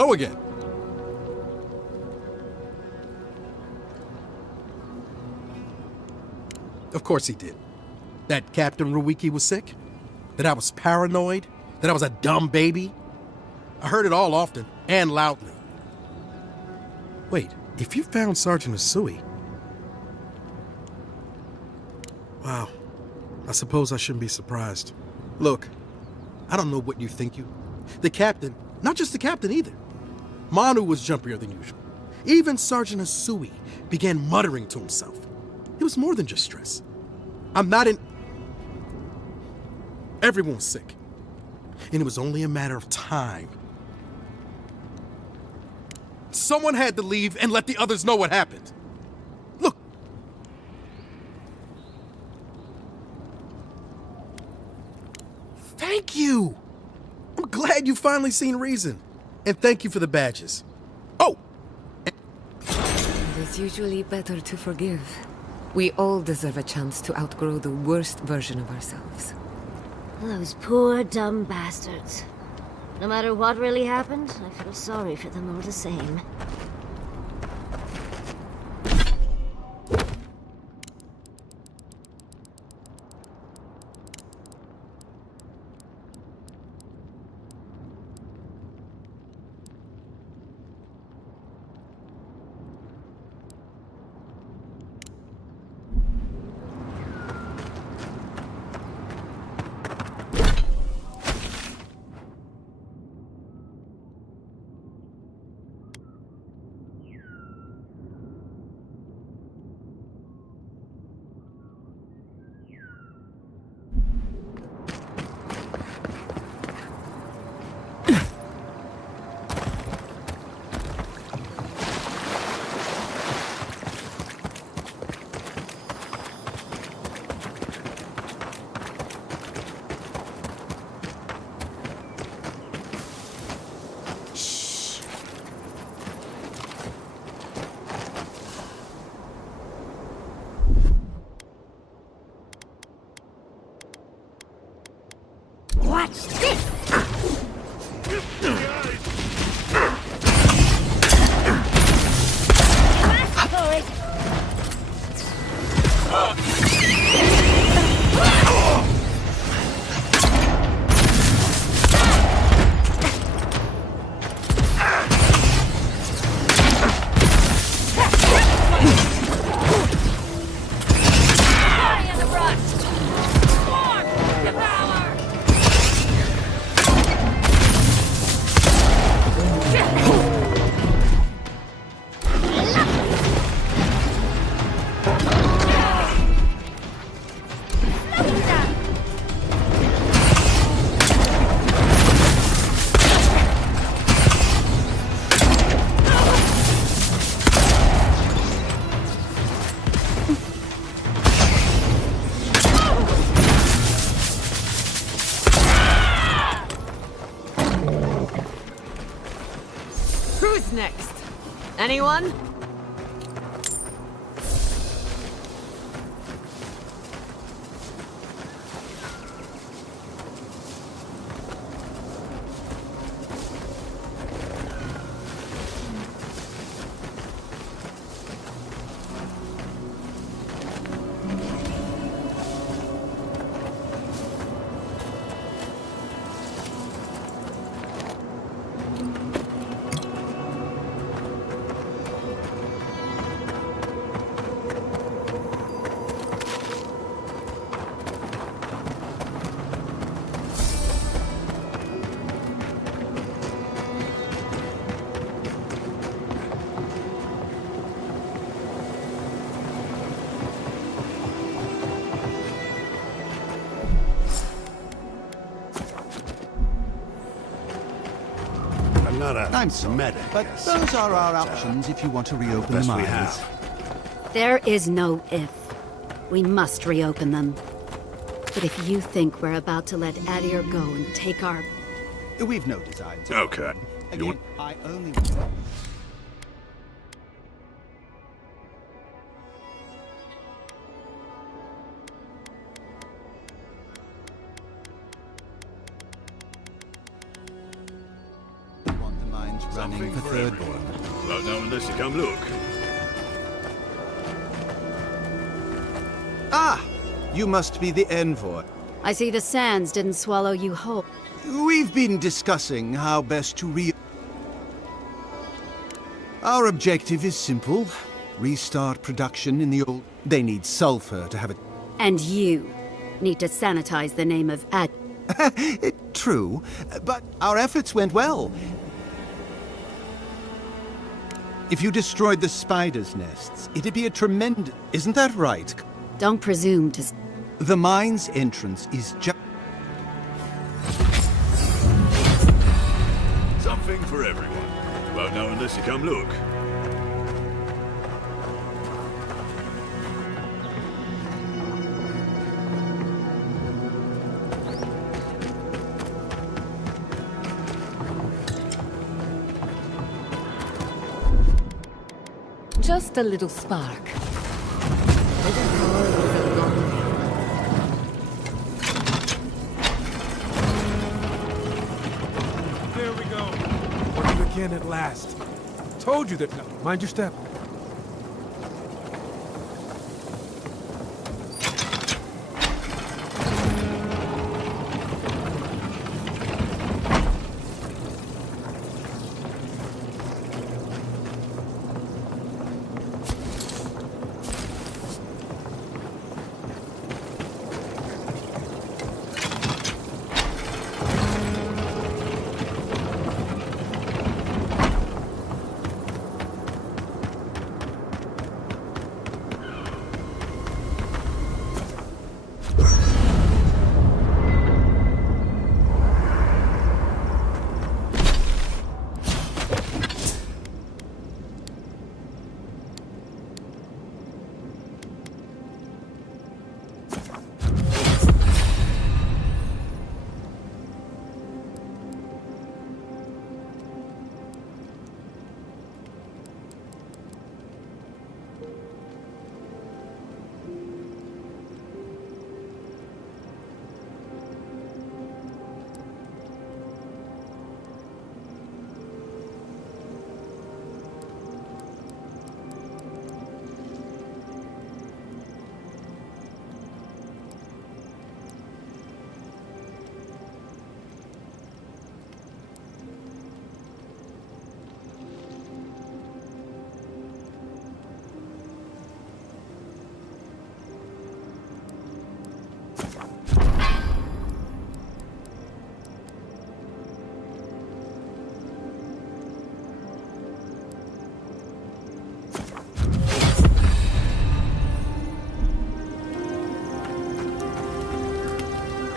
go again. Of course he did. That Captain Ruiki was sick? That I was paranoid? That I was a dumb baby? I heard it all often and loudly. Wait, if you found Sergeant Usui... Wow. I suppose I shouldn't be surprised. Look, I don't know what you think you... The captain, not just the captain either. Manu was jumpier than usual. Even Sergeant Usui began muttering to himself. It was more than just stress. I'm not in... Everyone was sick. And it was only a matter of time. Someone had to leave and let the others know what happened. Look. Thank you. I'm glad you finally seen reason. And thank you for the badges. Oh! It's usually better to forgive. We all deserve a chance to outgrow the worst version of ourselves. Those poor, dumb bastards. No matter what really happened, I feel sorry for them all the same. Watch this! Who's next? Anyone? I'm sorry, but those are our options if you want to reopen the mines. There is no if. We must reopen them. But if you think we're about to let Adir go and take our... We've no desire to... Okay. Again, I only... running for Thirdborn. Well, now unless you come look. Ah! You must be the envoy. I see the sands didn't swallow you whole. We've been discussing how best to Our objective is simple. Restart production in the old... They need sulfur to have it... And you need to sanitize the name of Ad... True, but our efforts went well. If you destroyed the spiders' nests, it'd be a tremendous... Isn't that right? Don't presume to... The mine's entrance is just... Something for everyone. Well, now unless you come look. Just a little spark. There we go. Working again at last. Told you that. No, mind your step.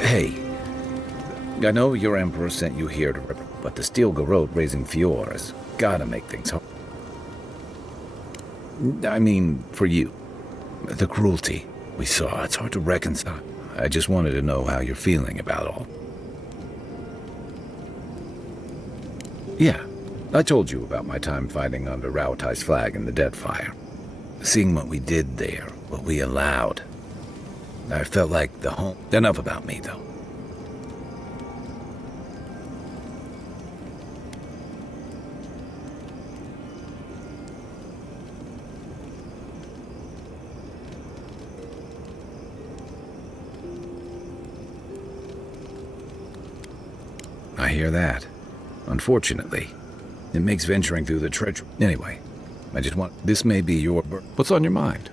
Hey, I know your emperor sent you here to but the Steel Garrote raising Fior has gotta make things hard. I mean, for you. The cruelty we saw, it's hard to reconcile. I just wanted to know how you're feeling about all. Yeah, I told you about my time fighting under Raotai's flag in the Deadfire. Seeing what we did there, what we allowed. I felt like the home... Enough about me, though. I hear that. Unfortunately, it makes venturing through the treachery... Anyway, I just want... This may be your... What's on your mind?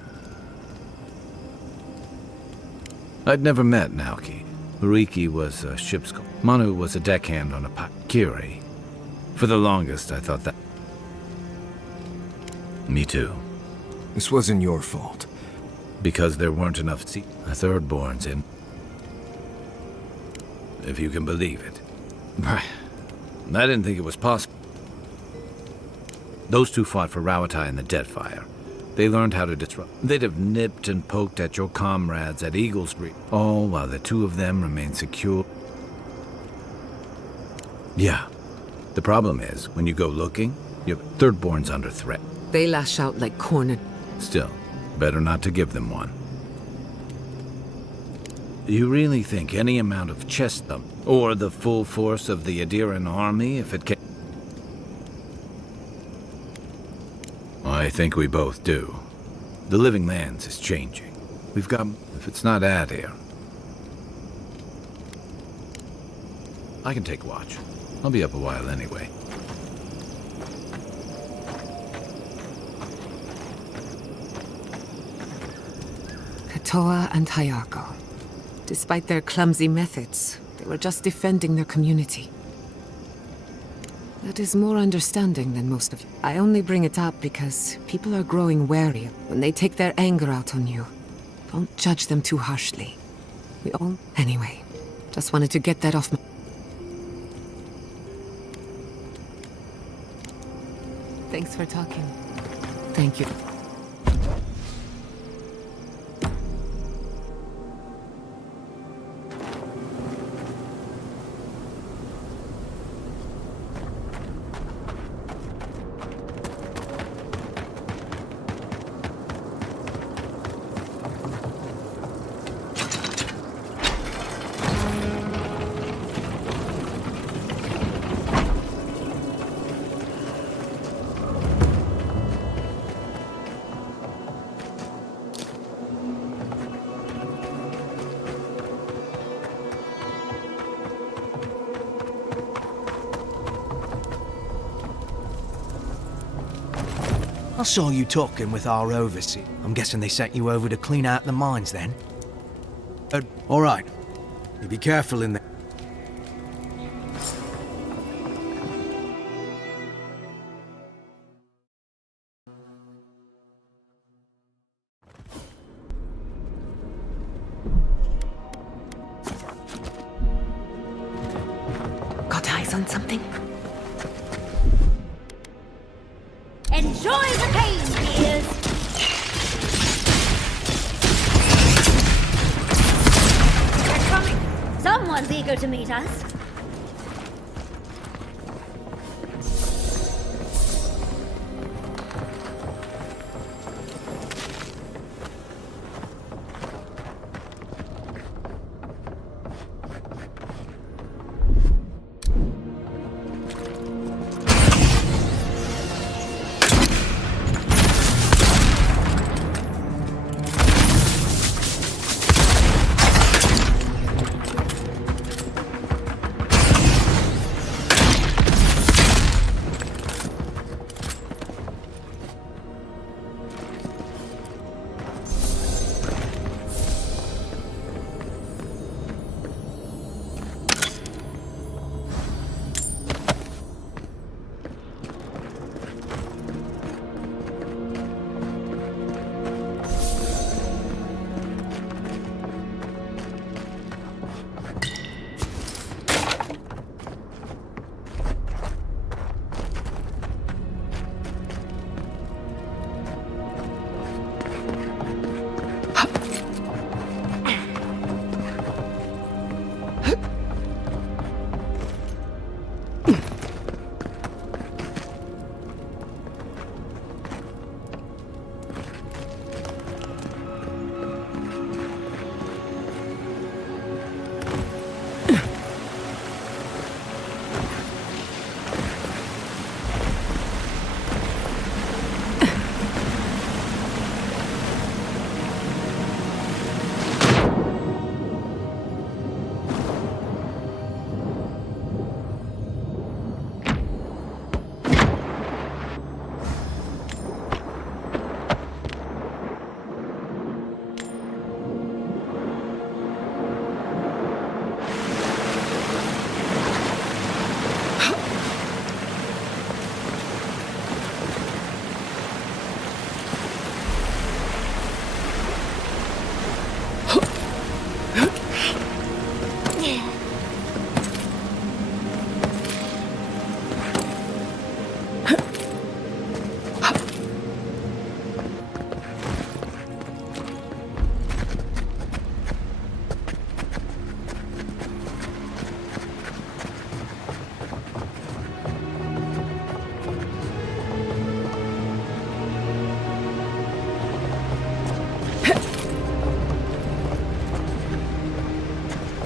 I'd never met Naoki. Uriki was a ship's... Manu was a deckhand on a Kiri. For the longest, I thought that... Me too. This wasn't your fault. Because there weren't enough Thirdborns in... If you can believe it. I didn't think it was possible. Those two fought for Raotai in the Deadfire. They learned how to disrupt. They'd have nipped and poked at your comrades at Eagle Street, all while the two of them remained secure. Yeah. The problem is, when you go looking, your Thirdborn's under threat. They lash out like cornered. Still, better not to give them one. You really think any amount of chest thump, or the full force of the Adiran army, if it came... I think we both do. The living lands is changing. We've got... If it's not Adir, I can take watch. I'll be up a while anyway. Katoa and Hayako. Despite their clumsy methods, they were just defending their community. That is more understanding than most of you. I only bring it up because people are growing wary when they take their anger out on you. Don't judge them too harshly. We all... Anyway, just wanted to get that off my... Thanks for talking. Thank you. I saw you talking with our overseer. I'm guessing they sent you over to clean out the mines then? All right. You be careful in there. Got eyes on something? Enjoy the pain, dears! They're coming! Someone's eager to meet us.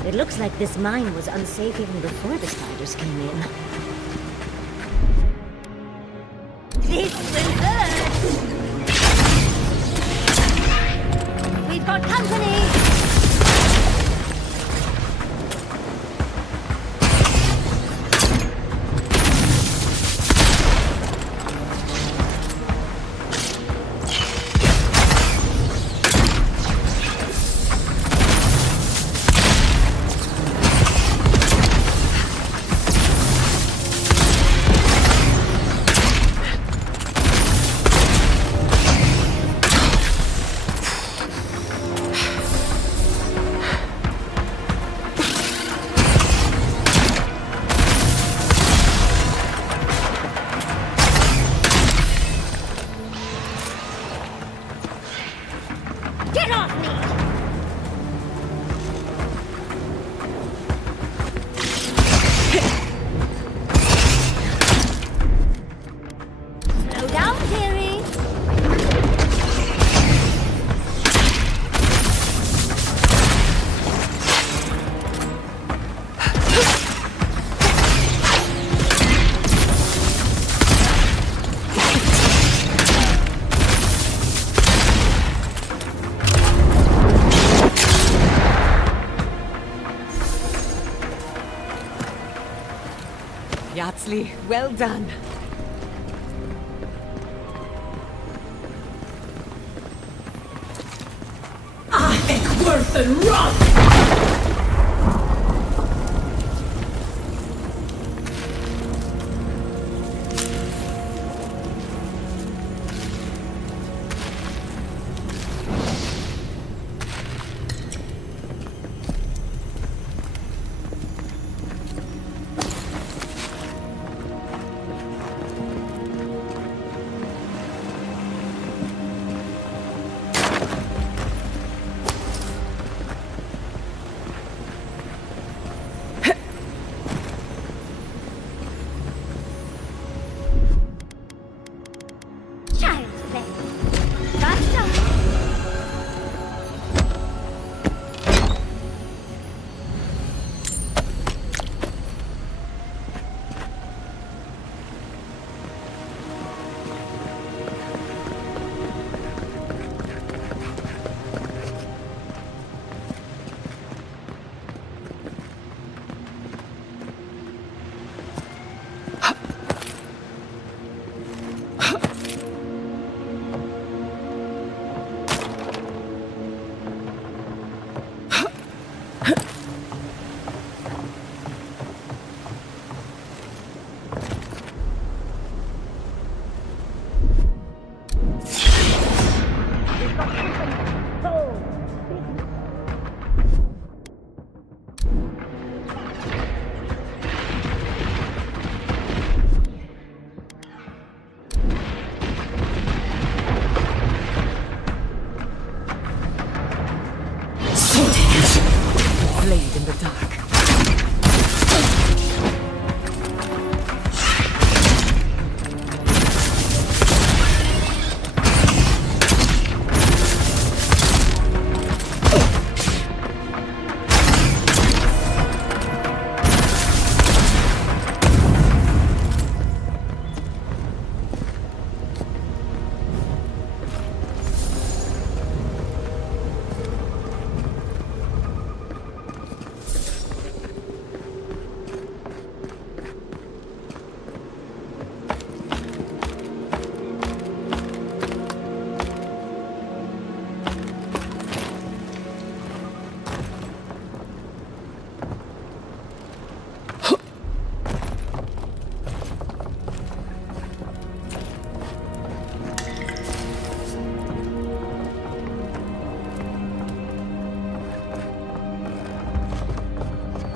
It looks like this mine was unsafe even before the spiders came in. This will hurt! We've got company! Get off me! Slow down, dearie. Yatzli, well done. Worth and rot! Child's play. Faster! Blade in the dark.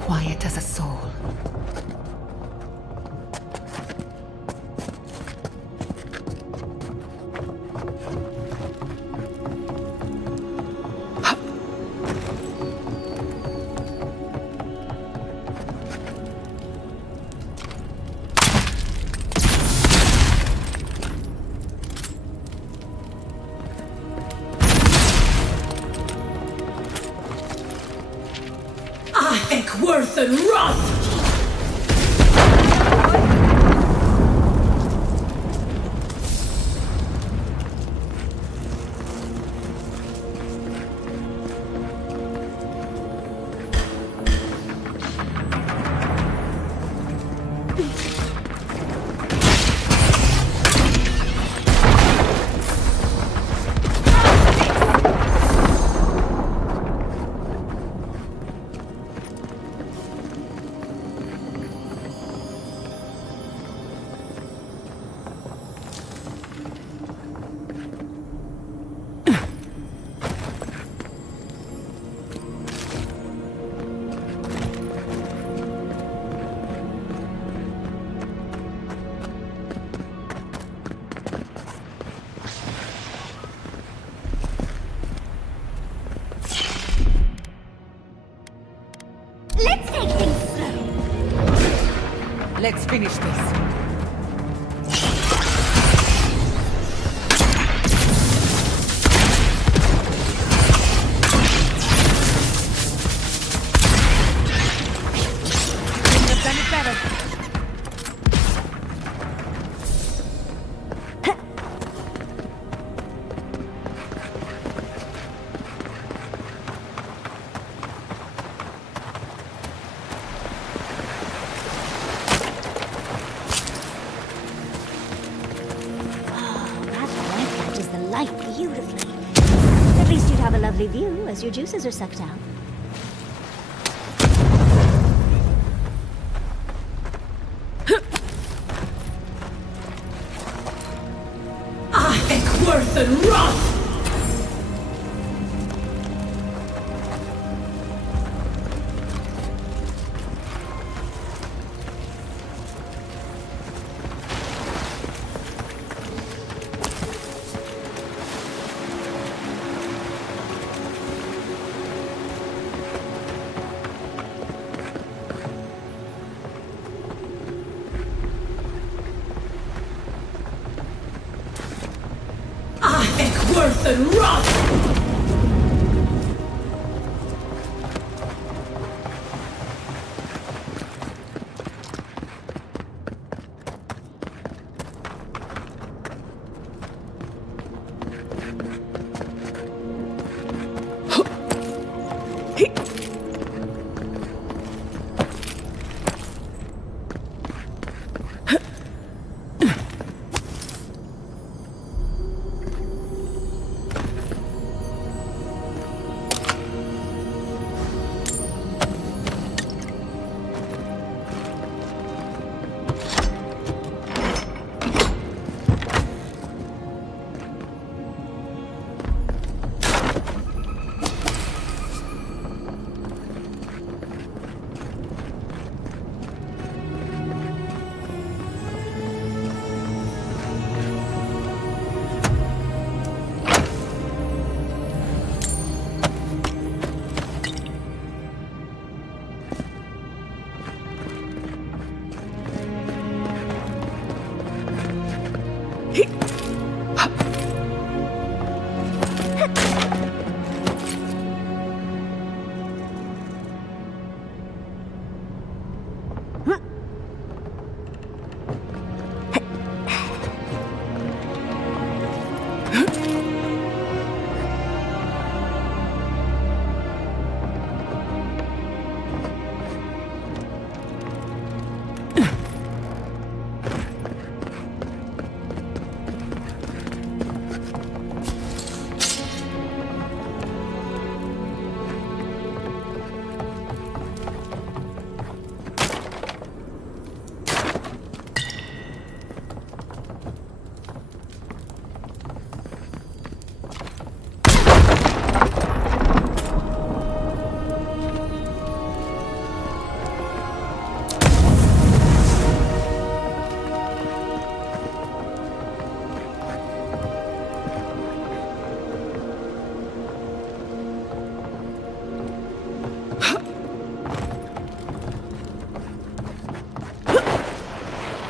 Quiet as a soul. Worth and rot! Let's take things slow. Let's finish this. Couldn't have done it better. Beautifully. At least you'd have a lovely view as your juices are sucked out. Eckworth and Roth! Eckworth and Roth!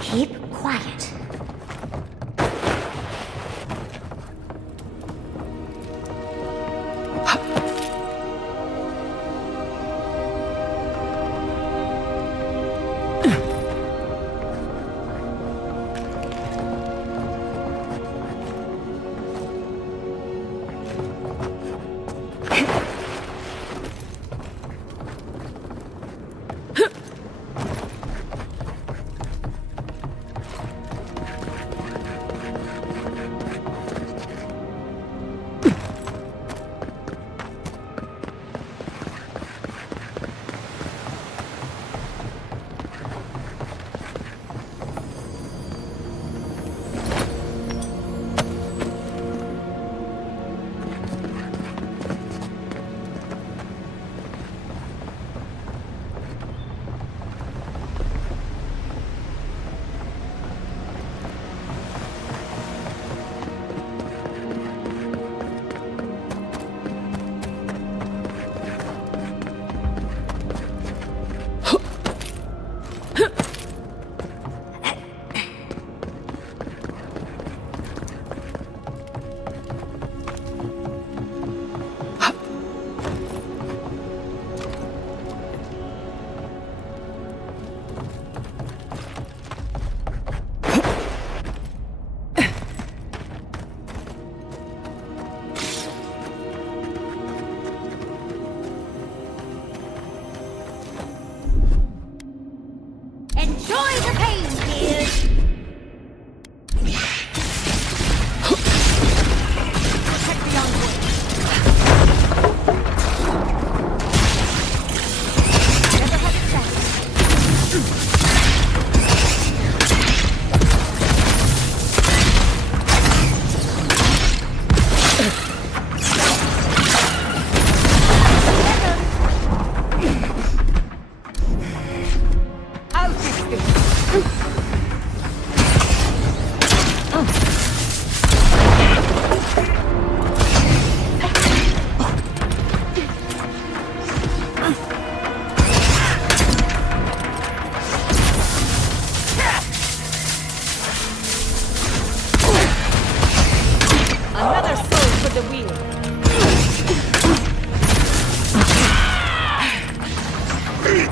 Keep quiet.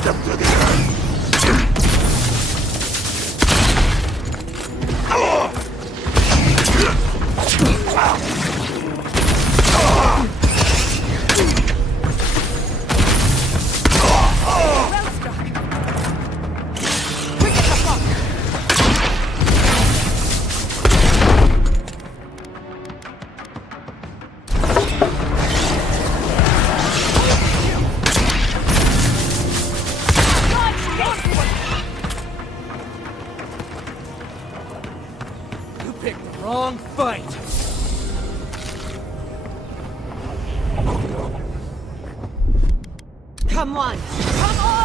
them to the earth! You picked the wrong fight. Come on! Come on!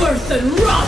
Worth and run!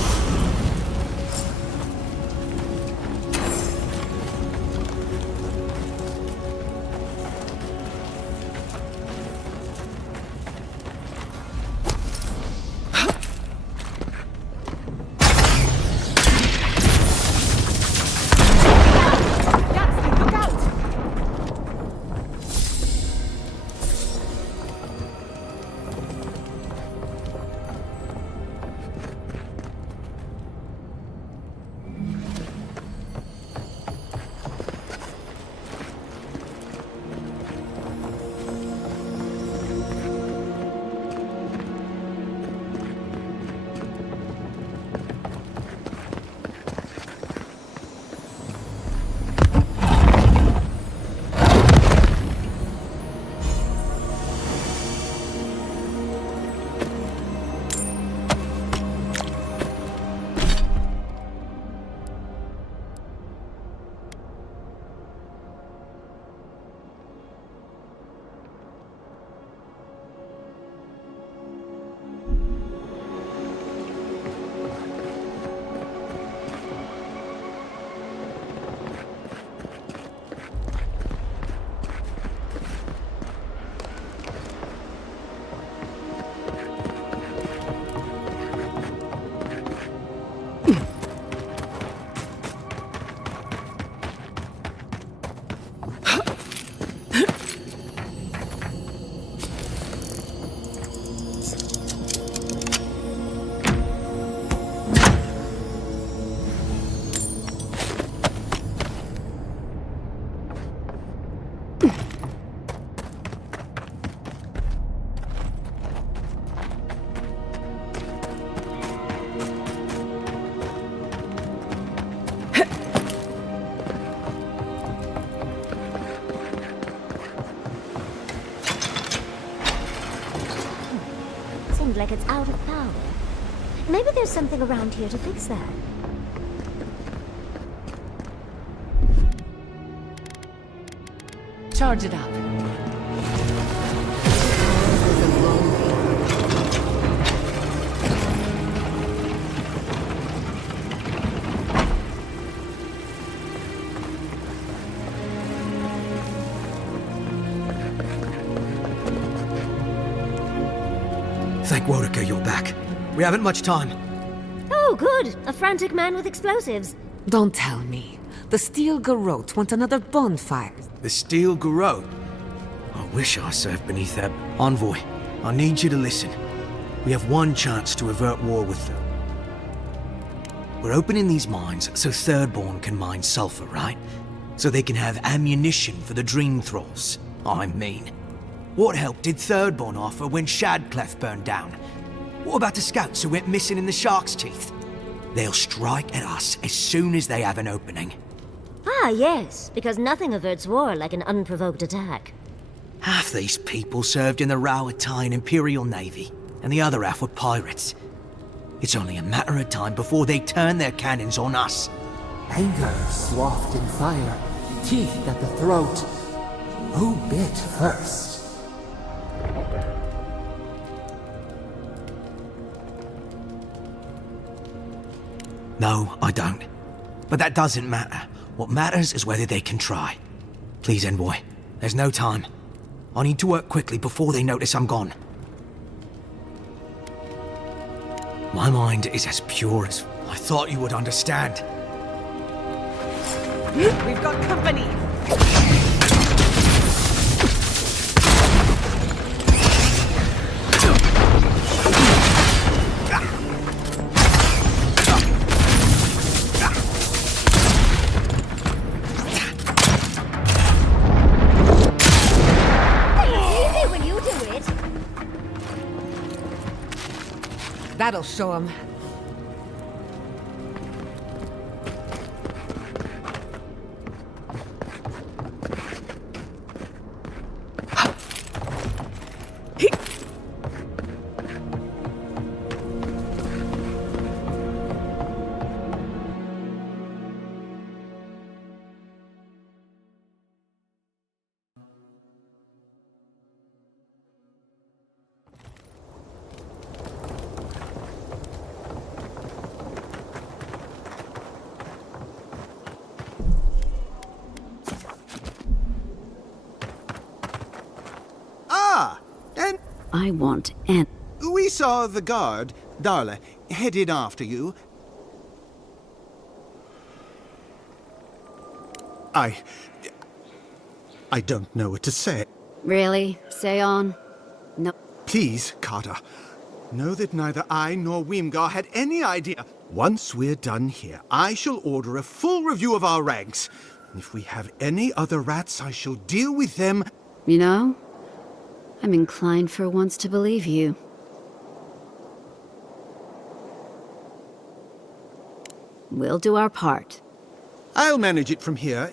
Seems like it's out of power. Maybe there's something around here to fix that. Charge it up. Thank Wodeker you're back. We haven't much time. Oh, good. A frantic man with explosives. Don't tell me. The Steel Garrote want another bonfire. The Steel Garrote? I wish I served beneath that. Envoy, I need you to listen. We have one chance to avert war with them. We're opening these mines so Thirdborn can mine sulfur, right? So they can have ammunition for the Dream Thralls. I mean. What help did Thirdborn offer when Shadclef burned down? What about the scouts who went missing in the Shark's Teeth? They'll strike at us as soon as they have an opening. Ah, yes, because nothing averts war like an unprovoked attack. Half these people served in the Rowatine Imperial Navy, and the other half were pirates. It's only a matter of time before they turn their cannons on us. Anger swathed in fire, teeth at the throat. Who bit first? No, I don't. But that doesn't matter. What matters is whether they can try. Please, Envoy. There's no time. I need to work quickly before they notice I'm gone. My mind is as pure as... I thought you would understand. We've got company! Easy when you do it. That'll show them. And I want Aunt. we saw the guard, Darla, headed after you. I don't know what to say. Really? Say on. No. Please, Carter, know that neither I nor Weemgar had any idea. Once we're done here, I shall order a full review of our ranks. If we have any other rats, I shall deal with them. You know, I'm inclined for once to believe you. We'll do our part. I'll manage it from here.